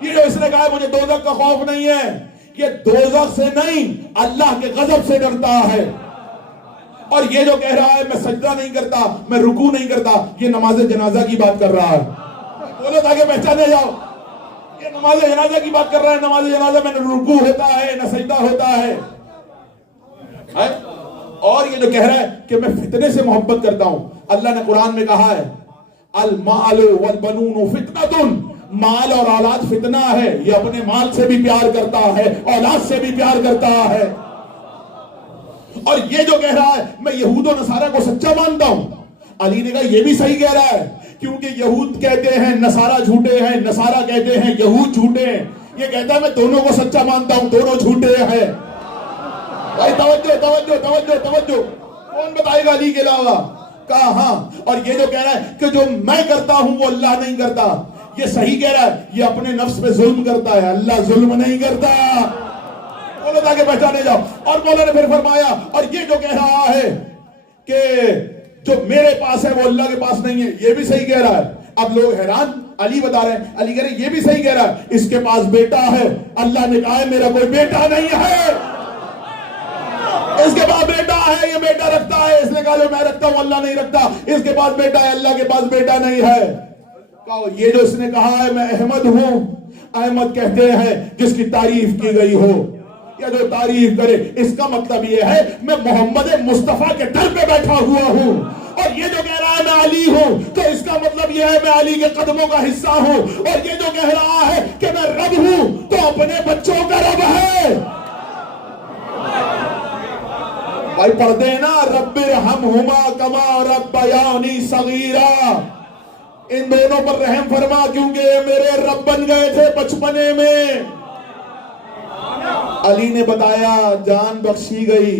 یہ جو اس نے کہا ہے مجھے دوزخ کا خوف نہیں ہے، یہ دوزخ سے نہیں اللہ کے غضب سے ڈرتا ہے. اور یہ جو کہہ رہا ہے میں سجدہ نہیں کرتا، میں رکوع نہیں کرتا، یہ نماز جنازہ کی بات کر رہا ہے. بولو تاکہ پہچانے جاؤ، یہ نماز جنازہ کی بات کر رہا ہے. نماز جنازہ میں نہ رکوع ہوتا ہے نہ سجدہ ہوتا ہے. اور یہ جو کہہ رہا ہے کہ میں فتنے سے محبت کرتا ہوں، اللہ نے قرآن میں کہا ہے المال والبنون فتنۃ، مال اور اولاد فتنہ ہے. یہ اپنے مال سے بھی پیار کرتا ہے، اولاد سے بھی پیار کرتا ہے. اور یہ جو کہہ رہا ہے میں یہود و نصارہ کو سچا مانتا ہوں، علی نے کہا یہ بھی صحیح کہہ رہا ہے، کیونکہ یہود کہتے ہیں نصارہ جھوٹے ہیں، نصارہ کہتے ہیں یہود جھوٹے ہیں. یہ کہتا ہے میں دونوں کو سچا مانتا ہوں، دونوں جھوٹے ہیں. بھائی توجہ توجہ توجہ توجہ، کون بتائے گا علی کے علاوہ؟ کہا ہاں. اور یہ جو کہہ رہا ہے کہ جو میں کرتا ہوں وہ اللہ نہیں کرتا، یہ صحیح کہہ رہا ہے. یہ اپنے نفس پہ ظلم کرتا ہے، اللہ ظلم نہیں کرتا. بولو تاکہ پہچانے جاؤ. اور مولا نے پھر فرمایا اور یہ جو کہہ رہا ہے کہ جو میرے پاس ہے وہ اللہ کے پاس نہیں ہے، یہ بھی صحیح کہہ رہا ہے. اب لوگ حیران، علی بتا رہے ہیں، علی کہہ رہے ہیں یہ بھی صحیح کہہ رہا ہے، اس کے پاس بیٹا ہے، اللہ نے کہا ہے میرا کوئی بیٹا نہیں ہے. اس کے پاس بیٹا ہے، یہ بیٹا رکھتا ہے، اس نے کہا جو میں رکھتا ہوں اللہ نہیں رکھتا. اس کے پاس بیٹا ہے، اللہ کے پاس بیٹا نہیں ہے. کہو یہ جو اس نے کہا ہے میں احمد ہوں، احمد کہتے ہیں جس کی تعریف کی گئی ہو، یا جو تعریف کرے، اس کا مطلب یہ ہے میں محمد مصطفیٰ کے در پہ بیٹھا ہوا ہوں. اور یہ جو کہہ رہا ہے میں علی ہوں، تو اس کا مطلب یہ ہے میں علی کے قدموں کا حصہ ہوں. اور یہ جو کہہ رہا ہے کہ میں رب ہوں، تو اپنے بچوں کا رب ہے. بھائی پڑھتے ہیں نا رب ارحمہما کما ربیانی صغیرا، ان دونوں پر رحم فرما کیونکہ یہ میرے رب بن گئے تھے بچپنے میں. علی نے بتایا جان بخشی گئی.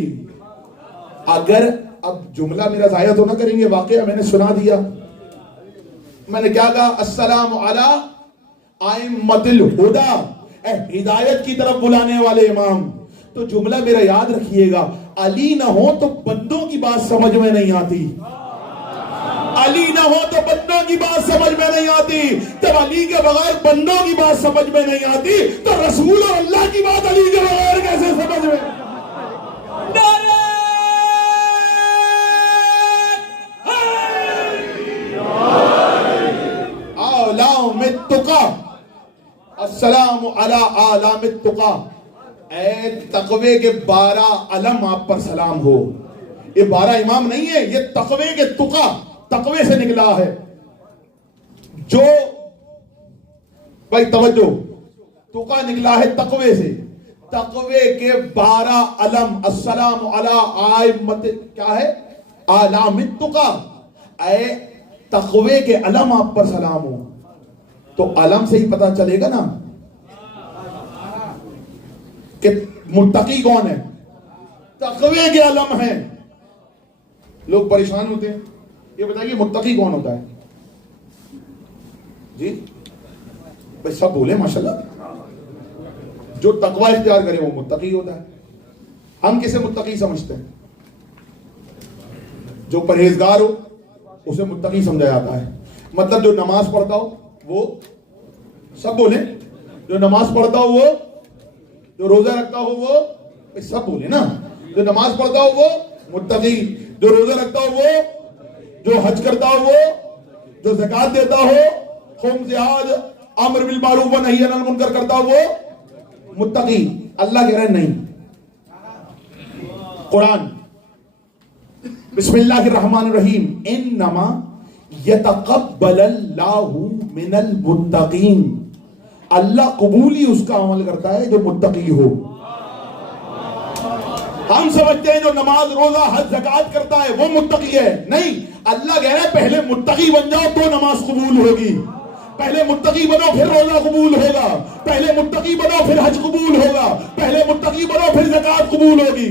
اگر اب جملہ میرا ضائع تو نہ کریں گے، واقعہ میں نے سنا دیا. میں نے کیا کہا؟ السلام علی ائمۃ الہدی، ہدایت کی طرف بلانے والے امام. تو جملہ میرا یاد رکھیے گا، علی نہ ہو تو بندوں کی بات سمجھ میں نہیں آتی. علی نہ ہو تو بندوں کی بات سمجھ میں نہیں آتی. جب علی کے بغیر بندوں کی بات سمجھ میں نہیں آتی تو رسول اور اللہ کی بات علی کے بغیر کیسے سمجھ میں؟ اعلام التقی، السلام علی اعلام التقی، اے تقوی کے 12 علم آپ پر سلام ہو. یہ 12 امام نہیں ہے، یہ تقوی کے تقی، تقوی سے نکلا ہے. جو بھائی توجہ، تقی نکلا ہے تقوی سے. تقوی کے 12 علم، السلام علی ائمۃ، کیا ہے؟ اعلام التقی، اے تقوی کے علم آپ پر سلام ہو. تو علم سے ہی پتہ چلے گا نا کہ متقی کون ہے. تقوی کے علم ہیں. لوگ پریشان ہوتے ہیں، یہ بتائیے متقی کون ہوتا ہے؟ جی بھائی سب بولے ماشاءاللہ. جو تقوی اختیار کرے وہ متقی ہوتا ہے. ہم کسے متقی سمجھتے ہیں؟ جو پرہیزگار ہو اسے متقی سمجھا جاتا ہے. مطلب جو نماز پڑھتا ہو وہ، سب بولیں، جو نماز پڑھتا ہو وہ، جو روزہ رکھتا ہو وہ، سب بولے نا، جو نماز پڑھتا ہو وہ متقی، جو روزہ رکھتا ہو وہ، جو حج کرتا ہو وہ، جو زکات دیتا ہو، خمس حج، امر بالمعروف و نہی عن المنکر کرتا ہو وہ متقی. اللہ کہہ رہے ہیں نہیں. قرآن بسم اللہ الرحمن الرحیم، انما یتقبل اللہ من المتقین، اللہ قبولی اس کا عمل کرتا ہے جو متقی ہو. ہم سمجھتے ہیں جو نماز روزہ حج زکات کرتا ہے وہ متقی ہے. نہیں، اللہ کہہ رہا ہے پہلے متقی بن جاؤ تو نماز قبول ہوگی. پہلے متقی بنو پھر روزہ قبول ہوگا. پہلے متقی بنو پھر حج قبول ہوگا. پہلے متقی بنو پھر زکات قبول ہوگی.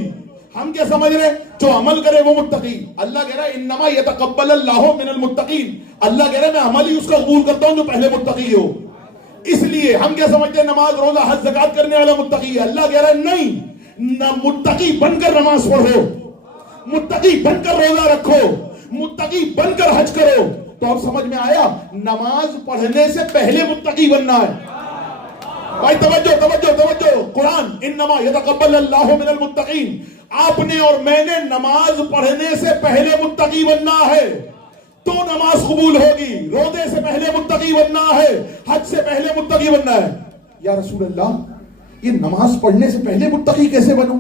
ہم کیا سمجھ رہے ہیں؟ جو عمل کرے وہ متقی. اللہ کہہ رہا ہے انما یتقبل اللہ من المتقین. اللہ کہہ رہا ہے میں عمل ہی اس کا قبول کرتا ہوں جو پہلے متقی ہو. اس لیے ہم کیا سمجھتے ہیں نماز روزہ حج زکات کرنے والا متقی ہے. اللہ کہہ رہا ہے نہیں، نہ متقی بن کر نماز پڑھو، متقی بن کر روزہ رکھو، متقی بن کر حج کرو. تو اب سمجھ میں آیا، نماز پڑھنے سے پہلے متقی بننا ہے. بھائی توجہ توجہ توجہ. قرآن انما یتقبل اللہ من المتقین. آپ نے اور میں نے نماز پڑھنے سے پہلے متقی بننا ہے تو نماز قبول ہوگی. روزے سے پہلے متقی بننا ہے, حج سے پہلے متقی بننا ہے. یا رسول اللہ, یہ نماز پڑھنے سے پہلے متقی کیسے بنوں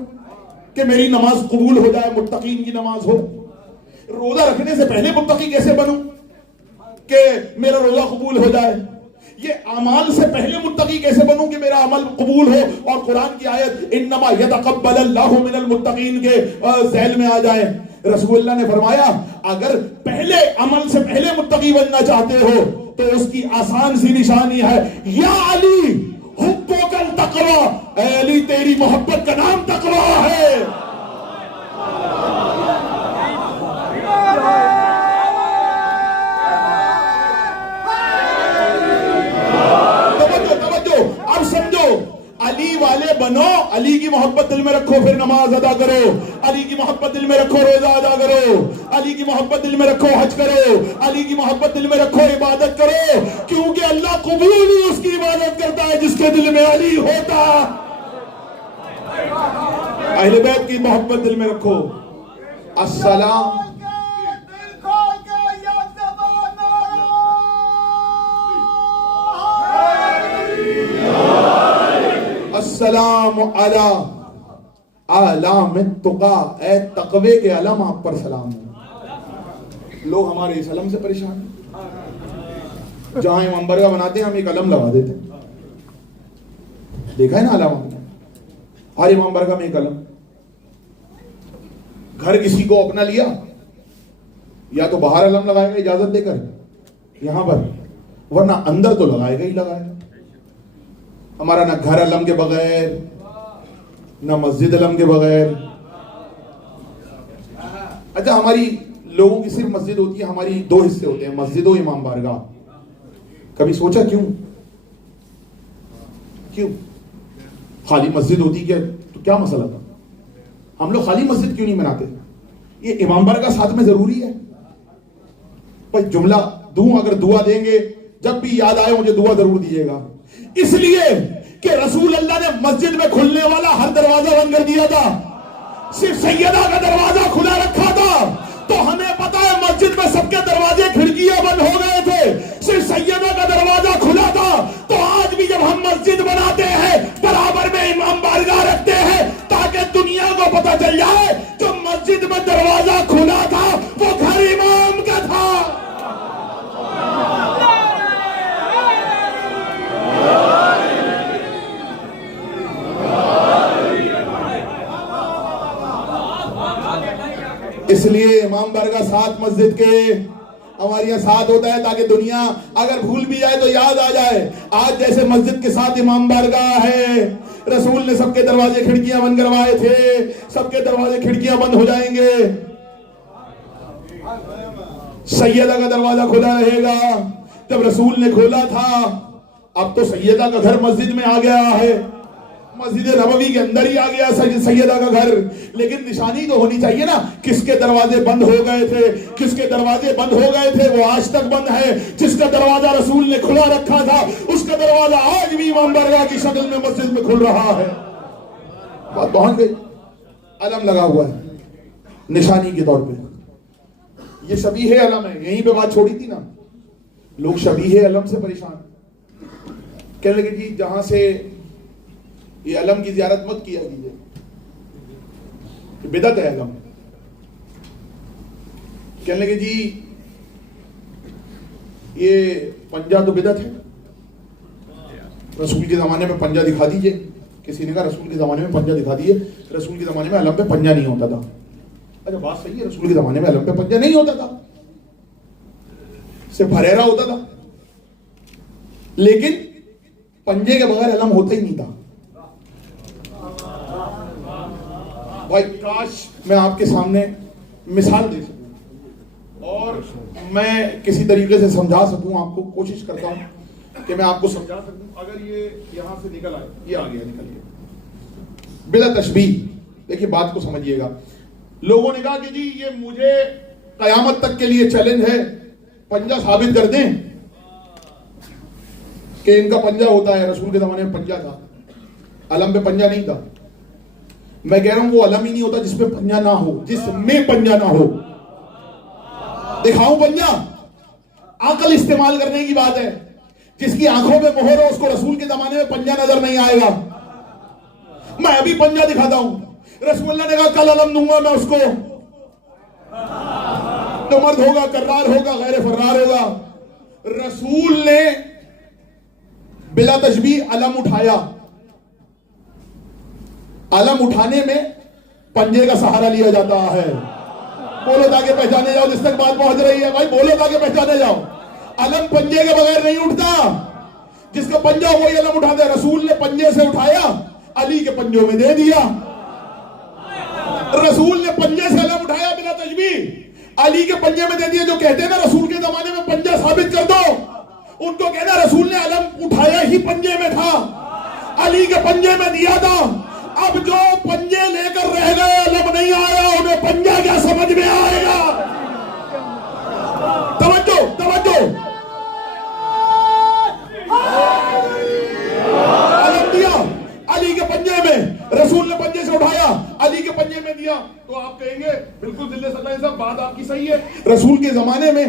کہ میری نماز قبول ہو جائے, متقین کی نماز ہو؟ روزہ رکھنے سے پہلے متقی کیسے بنوں کہ میرا روزہ قبول ہو جائے؟ یہ اعمال سے پہلے متقی کیسے بنوں کہ میرا عمل قبول ہو اور قرآن کی آیت انما یتقبل اللہ من المتقین کے ذیل میں آ جائے؟ رسول اللہ نے فرمایا اگر پہلے عمل سے پہلے متقی بننا چاہتے ہو تو اس کی آسان سی نشانی ہے یا علی حبک التقوی, اے علی تیری محبت کا نام تقوی ہے. اب سمجھو, علی والے بنو, علی کی محبت دل میں رکھو پھر نماز ادا کرو, علی کی محبت دل میں رکھو روزہ ادا کرو, علی کی محبت دل میں رکھو حج کرو, علی کی محبت دل میں رکھو عبادت کرو, کیونکہ اللہ قبول ہی اس کی عبادت کرتا ہے جس کے دل میں علی ہوتا. اہل بیت کی محبت دل میں رکھو. السلام السلام علی اعلام التقی, اے تقوی کے علم آپ پر سلام ہے. لوگ ہمارے اس علم سے پریشان ہیں. جہاں امام برگاہ بناتے ہیں ہم ایک علم لگا دیتے ہیں. دیکھا ہے نا علم, ہر امام برگاہ میں ایک علم. گھر کسی کو اپنا لیا یا تو باہر علم لگائے گا اجازت دے کر یہاں پر, ورنہ اندر تو لگائے گا ہی لگائے گا. ہمارا نہ گھر علم کے بغیر, نہ مسجد علم کے بغیر. اچھا ہماری لوگوں کی صرف مسجد ہوتی ہے, ہماری دو حصے ہوتے ہیں, مسجد و امام بارگاہ. کبھی سوچا کیوں خالی مسجد ہوتی کیا تو کیا مسئلہ تھا؟ ہم لوگ خالی مسجد کیوں نہیں بناتے؟ یہ امام بارگاہ ساتھ میں ضروری ہے. بھائی جملہ دوں, اگر دعا دیں گے جب بھی یاد آئے مجھے دعا ضرور دیجیے گا, اس لیے کہ رسول اللہ نے مسجد میں کھلنے والا ہر دروازہ بند کر دیا تھا, صرف سیدہ کا دروازہ کھلا رکھا تھا. تو ہمیں پتا ہے مسجد میں سب کے دروازے کھڑکیاں بند ہو گئے تھے, صرف سیدہ کا دروازہ کھلا تھا. تو آج بھی جب ہم مسجد بناتے ہیں برابر میں امام بارگاہ رکھتے ہیں تاکہ دنیا کو پتا چل جائے جو مسجد میں دروازہ کھلا تھا وہ گھر امام کا تھا. اس لیے امام بارگاہ ساتھ مسجد کے ہمارے یہاں ساتھ ہوتا ہے تاکہ دنیا اگر بھول بھی جائے تو یاد آ جائے. آج جیسے مسجد کے ساتھ امام بارگاہ ہے, رسول نے سب کے دروازے کھڑکیاں بند کروائے تھے, سب کے دروازے کھڑکیاں بند ہو جائیں گے. سیدہ کا دروازہ کھلا رہے گا. جب رسول نے کھولا تھا, اب تو سیدہ کا گھر مسجد میں آ گیا ہے, مسجد نبوی کے اندر ہی آ گیا سیدہ کا گھر. لیکن نشانی تو ہونی چاہیے نا, کس کے دروازے بند ہو گئے تھے, کس کے دروازے بند ہو گئے تھے وہ آج تک بند ہے. جس کا دروازہ رسول نے کھلا رکھا تھا اس کا دروازہ آج بھی امام بارگاہ کی شکل میں مسجد میں کھل رہا ہے. بات پہنچ گئی. علم لگا ہوا ہے نشانی کے طور پہ. یہ شبیہ علم ہے, یہیں پہ بات چھوڑی تھی نا. لوگ شبیہ علم سے پریشان, کہنے لگے جی جہاں سے یہ علم کی زیارت مت کیا کیجیے, بدعت ہے علم. کہنے لگے جی یہ پنجہ تو بدعت ہے, رسول کے زمانے میں پنجہ دکھا دیجئے. کسی نے کہا رسول کے زمانے میں پنجہ دکھا دیجئے, رسول کے زمانے میں علم پہ پنجہ نہیں ہوتا تھا. اچھا بات صحیح ہے, رسول کے زمانے میں علم پہ پنجہ نہیں ہوتا تھا, صرف بھریرا ہوتا تھا, لیکن پنجے کے بغیر علم ہوتا ہی نہیں تھا. بھائی کاش میں آپ کے سامنے مثال دے سکوں اور میں کسی طریقے سے سمجھا سکوں آپ کو. کوشش کرتا ہوں کہ میں آپ کو سمجھا سکوں. اگر یہ یہاں سے نکل آئے, یہ آ گیا نکل گیا بلا تشبیہ. دیکھیے بات کو سمجھیے گا. لوگوں نے کہا کہ جی یہ مجھے قیامت تک کے لیے چیلنج ہے, پنجہ ثابت کر دیں کہ ان کا پنجہ ہوتا ہے. رسول کے زمانے میں پنجہ تھا, علم پہ پنجہ نہیں تھا. میں کہہ رہا ہوں وہ علم ہی نہیں ہوتا جس پہ پنجہ نہ ہو, جس میں پنجہ نہ ہو. دکھاؤں پنجہ؟ عقل استعمال کرنے کی بات ہے. جس کی آنکھوں میں مہر ہو اس کو رسول کے زمانے میں پنجہ نظر نہیں آئے گا. میں ابھی پنجہ دکھاتا ہوں. رسول اللہ نے کہا کل علم دوں گا میں اس کو, تو مرد ہوگا, کرار ہوگا, غیر فرار ہوگا. رسول نے بلا تشبیہ علم اٹھایا. علم اٹھانے میں پنجے کا سہارا لیا جاتا ہے. بولو تاکہ پہچانے جاؤ, جس تک بات پہنچ رہی ہے بھائی بولو تاکہ پہچانے جاؤ. علم پنجے کے بغیر نہیں اٹھتا. جس کا پنجہ وہی علم اٹھاتا ہے. رسول نے پنجے سے اٹھایا, علی کے پنجوں میں دے دیا. رسول نے پنجے سے علم اٹھایا بلا تشبیہ, علی کے پنجے میں دے دیا. جو کہتے ہیں نا رسول کے زمانے میں پنجہ ثابت کر دو, ان کو کہنا رسول نے علم اٹھایا ہی پنجے میں تھا, علی کے پنجے میں دیا تھا. اب جو پنجے لے کر رہ گئے, علم نہیں آیا, انہیں پنجہ کیا سمجھ میں آئے گا؟ توجہ توجہ. علم دیا علی کے پنجے میں, رسول نے پنجے سے اٹھایا, علی کے پنجے میں دیا. تو آپ کہیں گے بالکل دل سے صلاح صاحب بات آپ کی صحیح ہے, رسول کے زمانے میں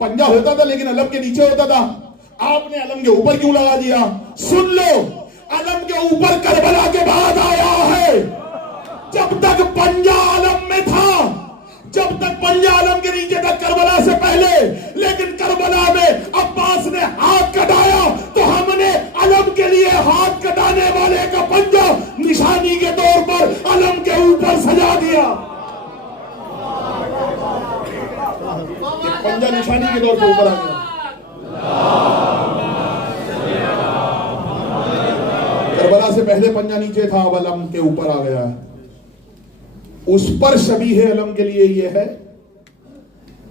پنجہ ہوتا تھا لیکن علم کے نیچے ہوتا تھا. آپ نے علم کے اوپر کیوں لگا دیا؟ سن لو, علم کے اوپر کربلا کے بعد آیا ہے. جب تک پنجہ علم میں تھا, جب تک پنجہ علم کے نیچے تک کربلا سے پہلے. لیکن کربلا میں عباس نے ہاتھ کٹایا تو ہم نے علم کے لیے ہاتھ کٹانے والے کا پنجہ نشانی کے طور پر علم کے اوپر سجا دیا. پنجہ نشانی کے طور پر اوپر آ گیا. کربلا سے پہلے پنجہ نیچے تھا, اب علم کے اوپر آ گیا ہے. اس پر شبیہ علم کے لیے یہ ہے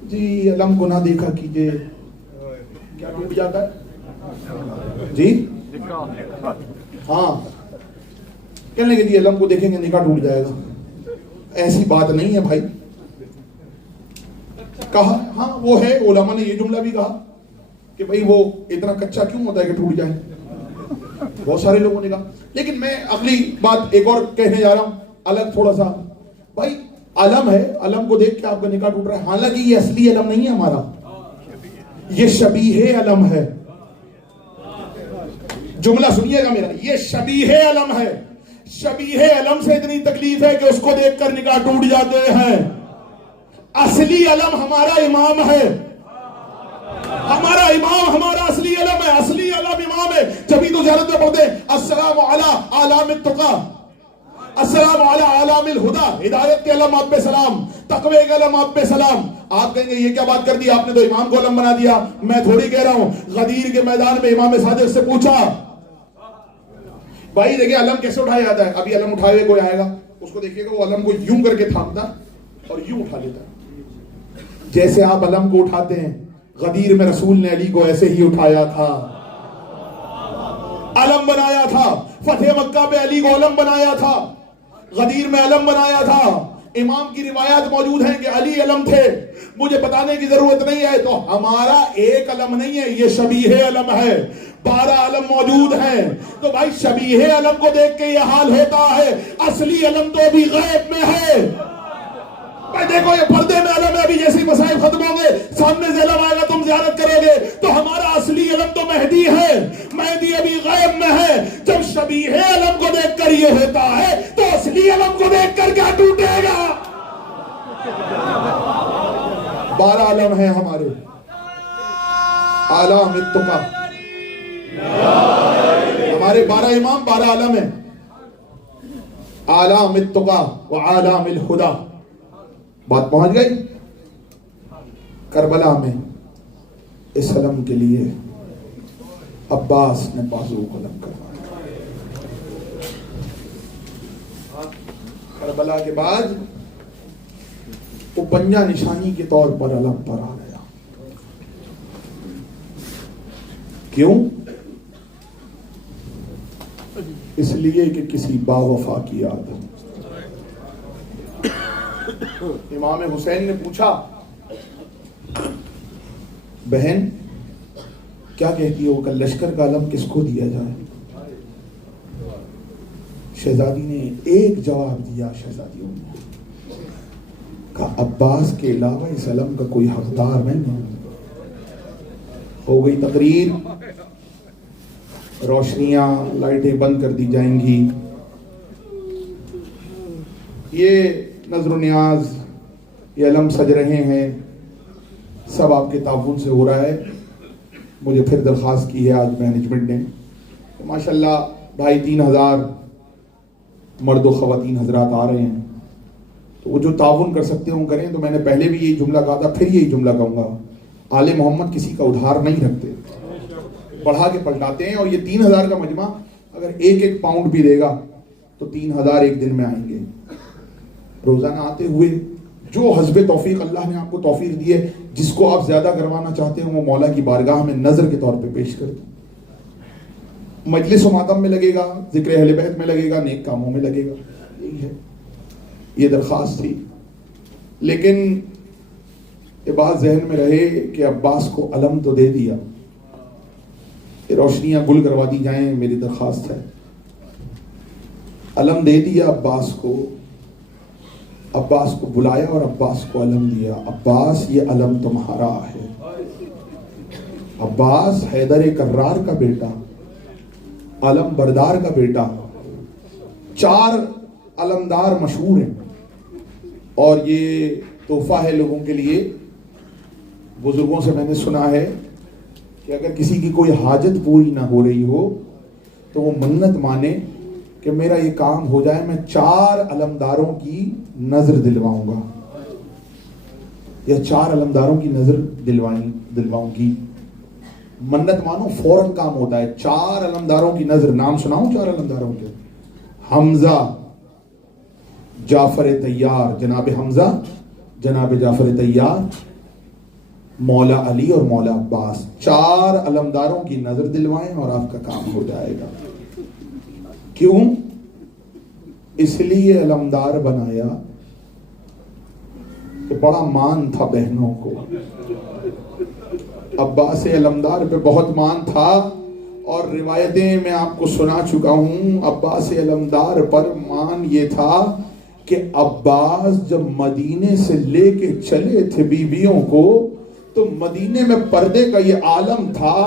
جی, علم کو نہ دیکھا کیجئے, کیا ٹوٹ جاتا ہے جی؟ ہاں, کہنے کے جی علم کو دیکھیں گے نکاح ٹوٹ جائے گا. ایسی بات نہیں ہے بھائی. کہا ہاں وہ ہے, علماء نے یہ جملہ بھی کہا کہ بھائی وہ اتنا کچا کیوں ہوتا ہے کہ ٹوٹ جائے. بہت سارے لوگوں نے کہا. لیکن میں اگلی بات ایک اور کہنے جا رہا ہوں, الگ تھوڑا سا. بھائی علم ہے, علم کو دیکھ کے آپ کا نکاح ٹوٹ رہا ہے, حالانکہ یہ اصلی علم نہیں ہے ہمارا, یہ شبیہ علم ہے. جملہ سنیے گا میرا, یہ شبیہ علم ہے. شبیہ علم سے اتنی تکلیف ہے کہ اس کو دیکھ کر نکاح ٹوٹ جاتے ہیں. اصلی علم ہمارا امام ہے, ہمارا امام ہمارا اصلی علم ہے. اصلی علم امام ہے. جبھی تو زیارت میں پڑھتے ہیں السلام علی اعلام التقی, السلام علی اعلام الہدی, ہدایت کے علامات پہ سلام, تقوی کے علامات پہ سلام. آپ کہیں گے یہ کیا بات کر دی آپ نے, تو امام کو علم بنا دیا. میں تھوڑی کہہ رہا ہوں. غدیر کے میدان میں امام صادق سے پوچھا, بھائی دیکھیں علم کیسے اٹھایا جاتا ہے. ابھی علم اٹھائے ہوئے کوئی آئے گا, اس کو دیکھیے گا وہ علم کو یوں کر کے تھامتا اور یوں اٹھا لیتا. جیسے آپ علم کو اٹھاتے ہیں, غدیر میں رسول نے علی کو ایسے ہی اٹھایا تھا, علم بنایا تھا. فتح مکہ پہ علی کو علم بنایا تھا, غدیر میں علم بنایا تھا. امام کی روایات موجود ہیں کہ علی علم تھے. مجھے بتانے کی ضرورت نہیں ہے. تو ہمارا ایک علم نہیں ہے, یہ شبیہ علم ہے. 12 علم موجود ہیں. تو بھائی شبیہ علم کو دیکھ کے یہ حال ہوتا ہے, اصلی علم تو بھی غیب میں ہے. دیکھو یہ پردے میں علم ہے. ابھی جیسی مسائل ختم ہوں گے, سامنے سے علم آئے گا, تم زیارت کرو گے, تو ہمارا اصلی علم تو مہدی ہے. مہدی ابھی غیب میں ہے. جب شبیہ علم کو دیکھ کر یہ ہوتا ہے تو اصلی علم کو دیکھ کر کیا ٹوٹے گا؟ 12 علم ہیں ہمارے. اعلام التقی, ہمارے 12 امام 12 علم ہیں. اعلام التقی وعلام الہدی. بات پہنچ گئی. کربلا میں اس علم کے لیے عباس نے بازو قلم کروایا. کربلا کے بعد وہ پنجہ نشانی کے طور پر علم پر آ گیا. کیوں؟ اس لیے کہ کسی باوفا کی یاد. امام حسین نے پوچھا, بہن کیا کہتی ہو کہ لشکر کا علم کس کو دیا جائے؟ شہزادی نے ایک جواب دیا، شہزادیوں نے کہا عباس کے علاوہ اس علم کا کوئی حقدار نہیں۔ ہو گئی تقریر، روشنیاں لائٹیں بند کر دی جائیں گی، یہ نظر و نیاز، یہ علم سج رہے ہیں، سب آپ کے تعاون سے ہو رہا ہے۔ مجھے پھر درخواست کی ہے آج مینجمنٹ نے، ماشاءاللہ 2500 مرد و خواتین حضرات آ رہے ہیں، تو وہ جو تعاون کر سکتے ہیں وہ کریں۔ تو میں نے پہلے بھی یہی جملہ کہا تھا، پھر یہی جملہ کہوں گا، آل محمد کسی کا ادھار نہیں رکھتے، بڑھا کے پلٹاتے ہیں۔ اور یہ 3000 کا مجمع اگر ایک پاؤنڈ بھی دے گا تو 3000 ایک دن میں آئیں گے۔ روزانہ آتے ہوئے جو حسب توفیق اللہ نے آپ کو توفیق دی ہے، جس کو آپ زیادہ کروانا چاہتے ہیں وہ مولا کی بارگاہ میں نظر کے طور پہ پیش کر دیں۔ مجلس و ماتم میں لگے گا، ذکر اہل بیت میں لگے گا، نیک کاموں میں لگے گا، یہی ہے، یہ درخواست تھی۔ لیکن یہ بات ذہن میں رہے کہ عباس کو علم تو دے دیا، یہ روشنیاں گل کروا دی جائیں، میری درخواست ہے۔ علم دے دیا عباس کو بلایا اور عباس کو علم دیا۔ عباس یہ علم تمہارا ہے۔ عباس حیدر کرار کا بیٹا، علم بردار کا بیٹا، 4 علمدار مشہور ہیں، اور یہ تحفہ ہے لوگوں کے لیے۔ بزرگوں سے میں نے سنا ہے کہ اگر کسی کی کوئی حاجت پوری نہ ہو رہی ہو تو وہ منت مانے کہ میرا یہ کام ہو جائے، میں 4 علمداروں کی نظر دلواؤں گا، یا 4 علمداروں کی نظر دلواؤں گی۔ منت مانو، فوراً کام ہوتا ہے۔ 4 علمداروں کی نظر، نام سناؤں 4 علمداروں کے؟ حمزہ، جعفر طیار، جناب حمزہ، جناب جعفر طیار، مولا علی اور مولا عباس، 4 علمداروں کی نظر دلوائیں اور آپ کا کام ہو جائے گا۔ کیوں؟ اس لیے علمدار بنایا کہ بڑا مان تھا بہنوں کو، عباس علمدار پہ بہت مان تھا، اور روایتیں میں آپ کو سنا چکا ہوں۔ عباس علمدار پر مان یہ تھا کہ عباس جب مدینے سے لے کے چلے تھے بیویوں کو، تو مدینے میں پردے کا یہ عالم تھا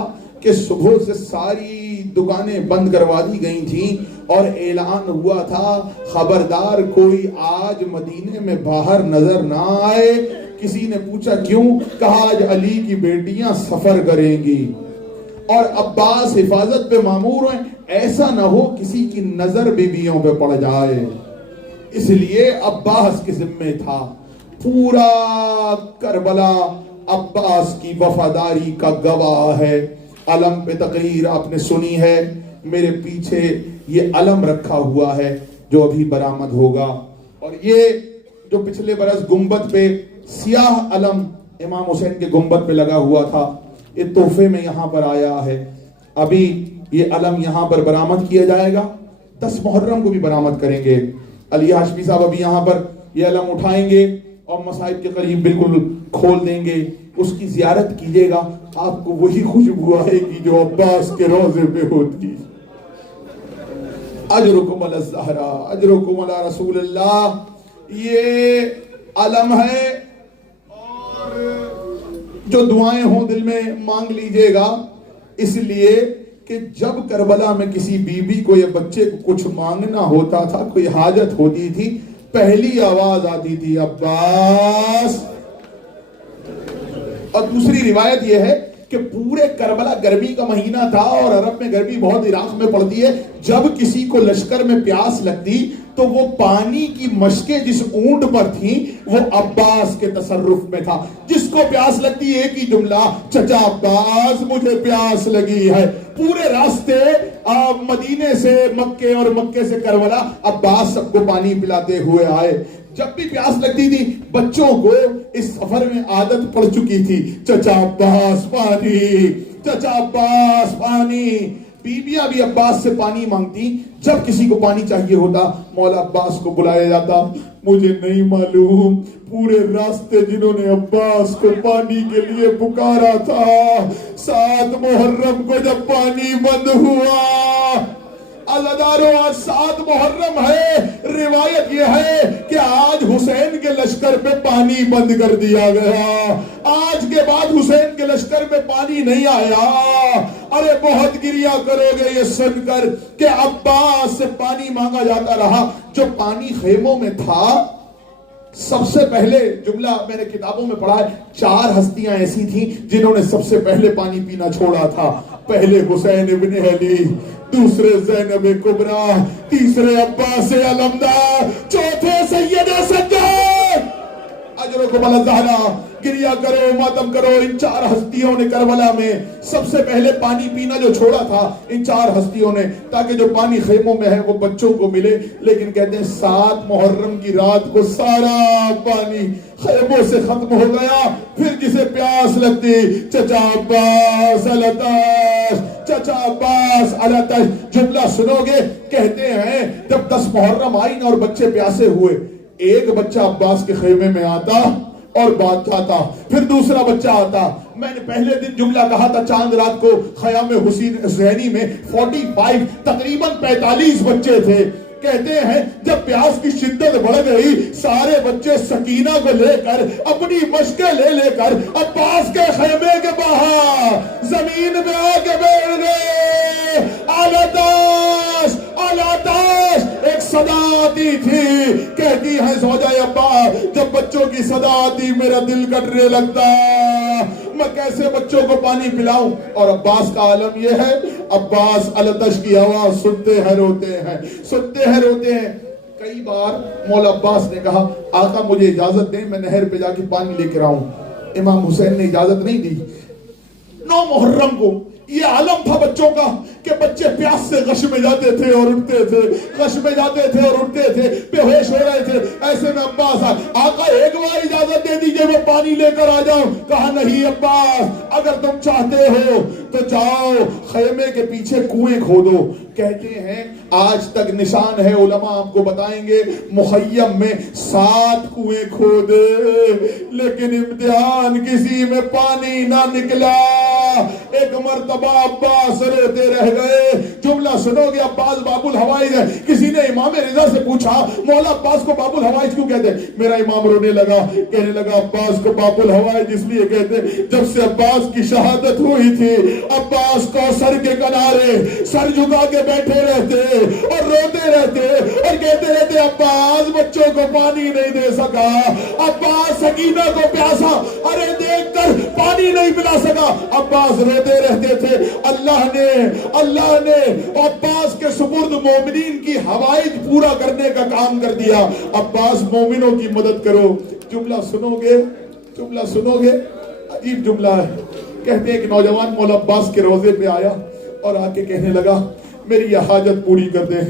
کہ صبح سے ساری دکانیں بند کروا دی گئی تھیں، اور اعلان ہوا تھا خبردار کوئی آج مدینے میں باہر نظر نہ آئے۔ کسی نے پوچھا کیوں؟ کہا آج علی کی بیٹیاں سفر کریں گی اور عباس حفاظت پہ مامور ہیں، ایسا نہ ہو کسی کی نظر بیویوں پہ پڑ جائے۔ اس لیے عباس کے ذمہ تھا۔ پورا کربلا عباس کی وفاداری کا گواہ ہے۔ علم پہ تقریر آپ نے سنی ہے، میرے پیچھے یہ علم رکھا ہوا ہے جو ابھی برآمد ہوگا، اور یہ جو پچھلے برس گنبد پہ سیاہ علم امام حسین کے گنبد پہ لگا ہوا تھا، یہ تحفے میں یہاں پر آیا ہے۔ ابھی یہ علم یہاں پر برآمد کیا جائے گا، 10 محرم کو بھی برآمد کریں گے۔ علی ہاشمی صاحب ابھی یہاں پر یہ علم اٹھائیں گے اور مصائب کے قریب بالکل کھول دیں گے، اس کی زیارت کیجئے گا، آپ کو وہی خوشبو آئے گی جو عباس کے روزے پہ ہوتی۔ اجرکم علی الزہرا، اجرکم علی رسول اللہ، یہ علم ہے، اور جو دعائیں ہوں دل میں مانگ لیجئے گا، اس لیے کہ جب کربلا میں کسی بی بی کو یا بچے کو کچھ مانگنا ہوتا تھا، کوئی حاجت ہوتی تھی، پہلی آواز آتی تھی عباس۔ اور دوسری روایت یہ ہے کہ پورے کربلا گرمی کا مہینہ تھا، اور عرب میں گرمی بہت عراق میں پڑتی ہے، جب کسی کو لشکر میں پیاس لگتی تو وہ پانی کی مشکیں جس اونٹ پر تھیں وہ عباس کے تصرف میں تھا۔ جس کو پیاس لگتی ایک ہی جملہ، چچا عباس مجھے پیاس لگی ہے۔ پورے راستے مدینے سے مکے اور مکے سے کربلا عباس سب کو پانی پلاتے ہوئے آئے۔ جب بھی پیاس لگتی تھی بچوں کو اس سفر میں عادت پڑ چکی تھی، چچا عباس پانی، چچا عباس پانی۔ بیویاں بھی عباس سے پانی مانگتی. جب کسی کو پانی چاہیے ہوتا مولا عباس کو بلایا جاتا. مجھے نہیں معلوم پورے راستے جنہوں نے عباس کو پانی کے لیے پکارا تھا، 7 محرم کو جب پانی بند ہوا، اللہ آج 7 محرم ہے، روایت یہ ہے کہ آج حسین کے لشکر پہ پانی بند کر دیا گیا، آج کے بعد حسین کے لشکر میں پانی نہیں آیا. ارے بہت گریا کرو گے یہ سن کر کہ عباس سے پانی مانگا جاتا رہا. جو پانی خیموں میں تھا، سب سے پہلے جملہ میں نے کتابوں میں پڑھا ہے، 4 ہستیاں ایسی تھیں جنہوں نے سب سے پہلے پانی پینا چھوڑا تھا. پہلے حسین ابن علی، دوسرے زینب کبریٰ، تیسرے عباس علمدار، چوتھے سید سجاد. اجرکم اللہ تعالی. گریا کرو، ماتم کرو. ان 4 ہستیوں نے کربلا میں سب سے پہلے پانی پینا جو چھوڑا تھا، ان 4 ہستیوں نے، تاکہ جو پانی خیموں میں ہے وہ بچوں کو ملے. لیکن کہتے ہیں 7 محرم کی رات کو سارا پانی خیموں سے ختم ہو گیا. پھر جسے پیاس لگتی، چچا عباس الاتش، چچا عباس الاتش. جملہ سنو گے، کہتے ہیں جب 10 محرم آئی نا اور بچے پیاسے ہوئے، ایک بچہ عباس کے خیمے میں آتا اور بات چاہتا، پھر دوسرا بچہ آتا. میں نے پہلے دن جملہ کہا تھا، چاند رات کو خیام حسینی میں 45 تقریباً 45 بچے تھے. کہتے ہیں جب پیاس کی شدت بڑھ گئی، سارے بچے سکینہ کو لے کر، اپنی مشکیں لے کر عباس کے خیمے کے باہر زمین میں آ کے بیٹھ گئے. الاتش الاتش. ایک صدا آتی تھی، کہتی ہے زوجہ عباس، جب بچوں کی صدا آتی میرا دل کٹنے لگتا، میں کیسے بچوں کو پانی پلاؤں. اور عباس کا عالم یہ ہے، عباس الاتش کی آواز سنتے ہیں روتے ہیں، سنتے ہیں روتے ہیں. کئی بار مولا عباس نے کہا آقا مجھے اجازت دیں میں نہر پہ جا کے پانی لے کر آؤں. امام حسین نے اجازت نہیں دی. 9 محرم کو یہ عالم تھا بچوں کا کہ بچے پیاس سے غش میں جاتے تھے اور اٹھتے تھے، غش میں جاتے تھے اور اٹھتے تھے، بے ہوش ہو رہے تھے. ایسے میں عباس آقا ایک بار اجازت دے دیجئے میں پانی لے کر آ جاؤں. کہا نہیں عباس، اگر تم چاہتے ہو تو جاؤ خیمے کے پیچھے کنویں کھودو. کہتے ہیں آج تک نشان ہے، علماء آپ کو بتائیں گے، مخیم میں 7 کنویں کھودے لیکن امتحان کسی میں پانی نہ نکلا. ایک مرتبہ عباس روتے رہ گئے. جملہ سنو گے، عباس باب الحوائج ہے. کسی نے امام رضا سے پوچھا مولا عباس کو باب الحوائج کیوں کہتے؟ میرا امام رونے لگا، کہنے لگا عباس کو باب الحوائج اس لیے کہتے جب سے عباس کی شہادت ہوئی تھی عباس کو سر کے کنارے سر جھکا کے بیٹھے رہتے اور روتے رہتے اور کہتے رہتے عباس بچوں کو پانی نہیں دے سکا، عباس سکینہ کو پیاسا ارے دیکھ کر پانی نہیں پلا سکا. عباس روتے رہتے تھے. اللہ نے عباس کے سپرد مومنین کی حوائج پورا کرنے کا کام کر دیا. عباس مومنوں کی مدد کرو. جملہ سنو گے عجیب جملہ ہے. کہتے ہیں کہ نوجوان مولا عباس کے روزے پہ آیا اور آ کے کہنے لگا میری یہ حاجت پوری کر دیں.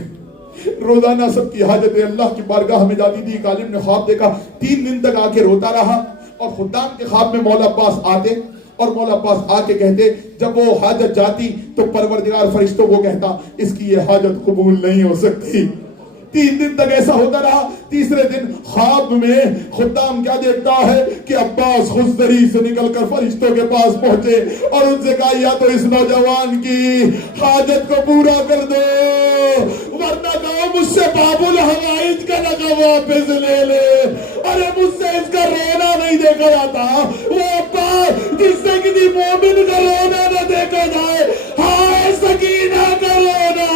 روزانہ سب کی حاجتیں اللہ کی بارگاہ میں جاتی تھی. ایک عالم نے خواب دیکھا، 3 دن تک آ کے روتا رہا اور خدام کے خواب میں مولا عباس آتے اور مولا عباس آ کے کہتے، جب وہ حاجت جاتی تو پروردگار فرشتوں کو کہتا اس کی یہ حاجت قبول نہیں ہو سکتی. 3 دن تک ایسا ہوتا رہا. تیسرے دن خواب میں خدام کیا دیکھتا ہے کہ عباس خضدری سے نکل کر فرشتوں کے پاس پہنچے اور ان سے کہا یا تو اس نوجوان کی حاجت کو پورا کر دو ورنہ کہو مجھ سے باب الحوائج کا لقب واپس لے لے. ارے مجھ سے اس کا رونا نہیں دیکھا جاتا. وہ عباس جس سے کسی مومن کا رونا نہ دیکھا جائے، ہائے سکینہ کا رونا.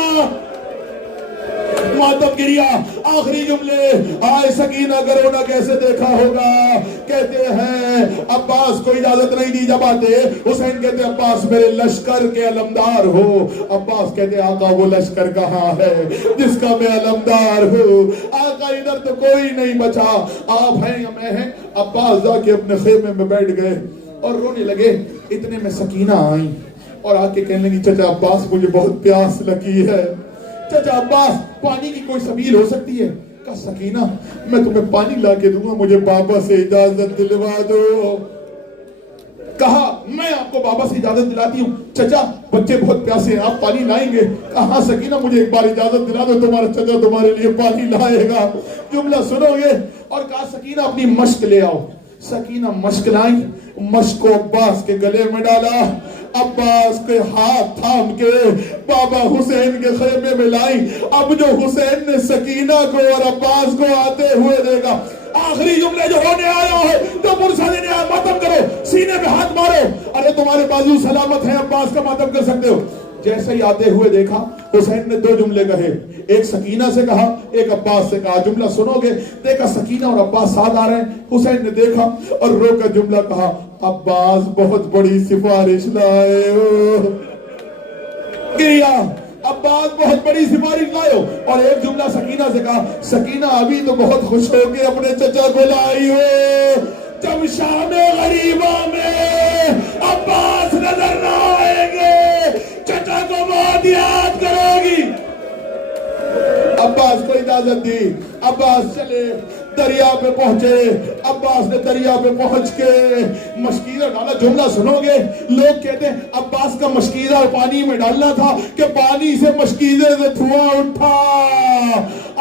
ماتم گریا. آخری جملے، آئے سکینہ کا رونا کیسے دیکھا ہوگا. کہتے ہیں عباس کو اجازت نہیں دی. جب آتے حسین کہتے عباس میرے لشکر کے علمدار ہو. عباس کہتے آقا وہ لشکر کہاں ہے جس کا میں علمدار ہوں. آقا ادھر تو کوئی نہیں بچا، آپ ہیں یا میں ہیں. عباس جا کے اپنے خیمے میں بیٹھ گئے اور رونے لگے. اتنے میں سکینہ آئی اور آ کے کہنے لگی چچا عباس مجھے بہت پیاس لگی ہے. چچا عباس پانی کی کوئی سبیل ہو سکتی ہے؟ کہا سکینہ میں تمہیں پانی لا کے دوں گا، مجھے بابا سے اجازت دلوا دو. کہا میں آپ کو بابا سے اجازت دلاتی ہوں، چچا بچے بہت پیاسے ہیں، آپ پانی لائیں گے؟ کہا سکینہ مجھے ایک بار اجازت دلا دو، تمہارا چچا تمہارے لیے پانی لائے گا۔ جملہ سنو گے، اور کہا سکینہ اپنی مشک لے آؤ۔ سکینہ مشک لائیں، مشک کو عباس کے گلے میں ڈالا، عباس کے ہاتھ تھام کے بابا حسین کے خیمے میں لائیں۔ اب جو حسین نے سکینہ کو اور عباس کو آتے ہوئے دیکھا، آخری جملے جو ہونے آیا ہے تو پرسا دینے آیا، ماتم کرو، سینے پہ ہاتھ مارو، ارے تمہارے بازو سلامت ہیں، عباس کا ماتم کر سکتے ہو۔ جیسے ہی آتے ہوئے دیکھا، حسین نے 2 جملے کہے، ایک سکینہ سے کہا، ایک عباس سے کہا۔ جملہ سنو گے، دیکھا سکینہ اور عباس ساتھ آ رہے ہیں، حسین نے دیکھا اور رو کر جملہ کہا، عباس بہت بڑی سفارش لائے ہو۔ گریا، عباس بہت بڑی سفارش لائے ہو۔ اور ایک جملہ سکینہ سے کہا، سکینہ ابھی تو بہت خوش ہو کے اپنے چچا کو لائی ہو، جب شام غریبہ میں عباس نظر نہ آئیں گے چچا کو بہت یاد کرو گی۔ عباس کو اجازت دی، عباس چلے، دریا پہ پہنچے۔ عباس نے دریا پہ پہنچ کے مشکیزہ ڈالا۔ جملہ سنو گے، لوگ کہتے ہیں عباس کا مشکیزہ پانی میں ڈالنا تھا کہ پانی سے مشکیزے سے دھواں اٹھا،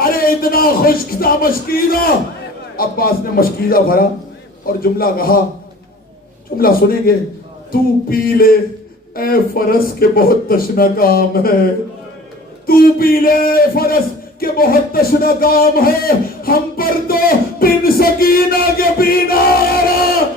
ارے اتنا خشک تھا مشکیزہ۔ عباس نے مشکیزہ بھرا اور جملہ کہا، جملہ سنیں گے، تو پی لے اے فرس کے بہت تشنہ کام ہے، تو پی لے فرس کہ بہت تشنہ کام ہے، ہم پر تو بن سکینہ کے پینا آ رہا۔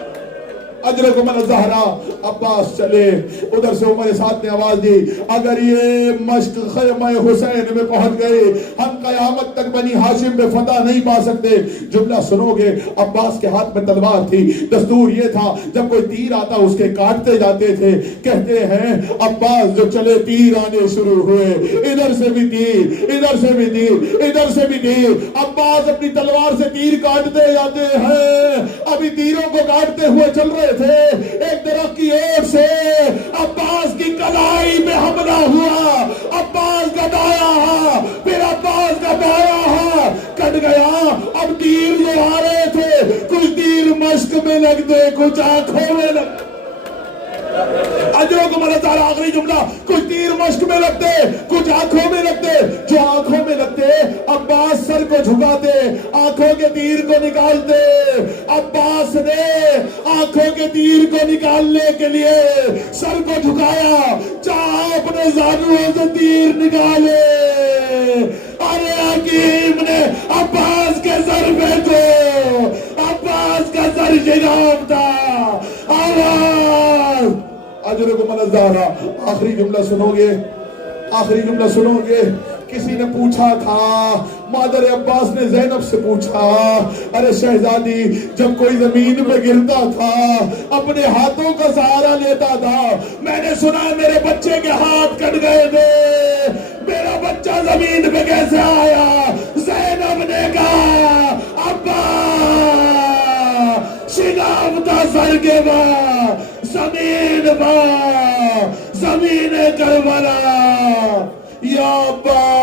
اجرکم الزہرا۔ عباس چلے، ادھر سے عمر سعد نے آواز دی، اگر یہ مشک خیمہ حسین میں پہنچ گئے ہم قیامت تک بنی ہاشم پہ فتح نہیں پا سکتے۔ جملہ سنو گے، عباس کے ہاتھ میں تلوار تھی، دستور یہ تھا جب کوئی تیر آتا اس کے کاٹتے جاتے تھے۔ کہتے ہیں عباس جو چلے تیر آنے شروع ہوئے، ادھر سے بھی تیر، ادھر سے بھی تیر، ادھر سے بھی تیر۔ عباس اپنی تلوار سے تیر کاٹتے جاتے ہیں، ابھی تیروں کو کاٹتے ہوئے چل رہے تھے، ایک درخت کی اور سے عباس کی کلائی میں حملہ ہوا، عباس کا دایا ہاتھ، پھر عباس کا دایا ہاتھ کٹ گیا۔ اب تیر جو آ رہے تھے، کچھ تیر مشک میں لگتے، کچھ آنکھوں میں لگتے۔ اجروں کو مرتبہ آخری جملہ، کچھ تیر مشک میں لگتے، کچھ آنکھوں میں لگتے۔ جو آنکھوں میں لگتے، عباس سر کو جھکاتے، آنکھوں کے تیر کو نکالتے۔ عباس نے آنکھوں کے تیر کو نکالنے کے لیے سر کو جھکایا، چاہا اپنے زانووں سے تیر نکالے، ارے حکیم نے عباس کے سر پہ کو، عباس کا سر شگاف تھا۔ آواز اجرکم الزہرا۔ آخری جملہ سنو گے، آخری جملہ سنو گے، کسی نے پوچھا تھا، مادر عباس نے زینب سے پوچھا، ارے شہزادی جب کوئی زمین پہ گرتا تھا اپنے ہاتھوں کا سہارا لیتا تھا، میں نے سنا میرے بچے کے ہاتھ کٹ گئے تھے، میرا بچہ زمین پہ کیسے آیا؟ زینب نے کہا عباس شگاف تھا سر کے بعد، زمین با زمین کربلا، یا عباس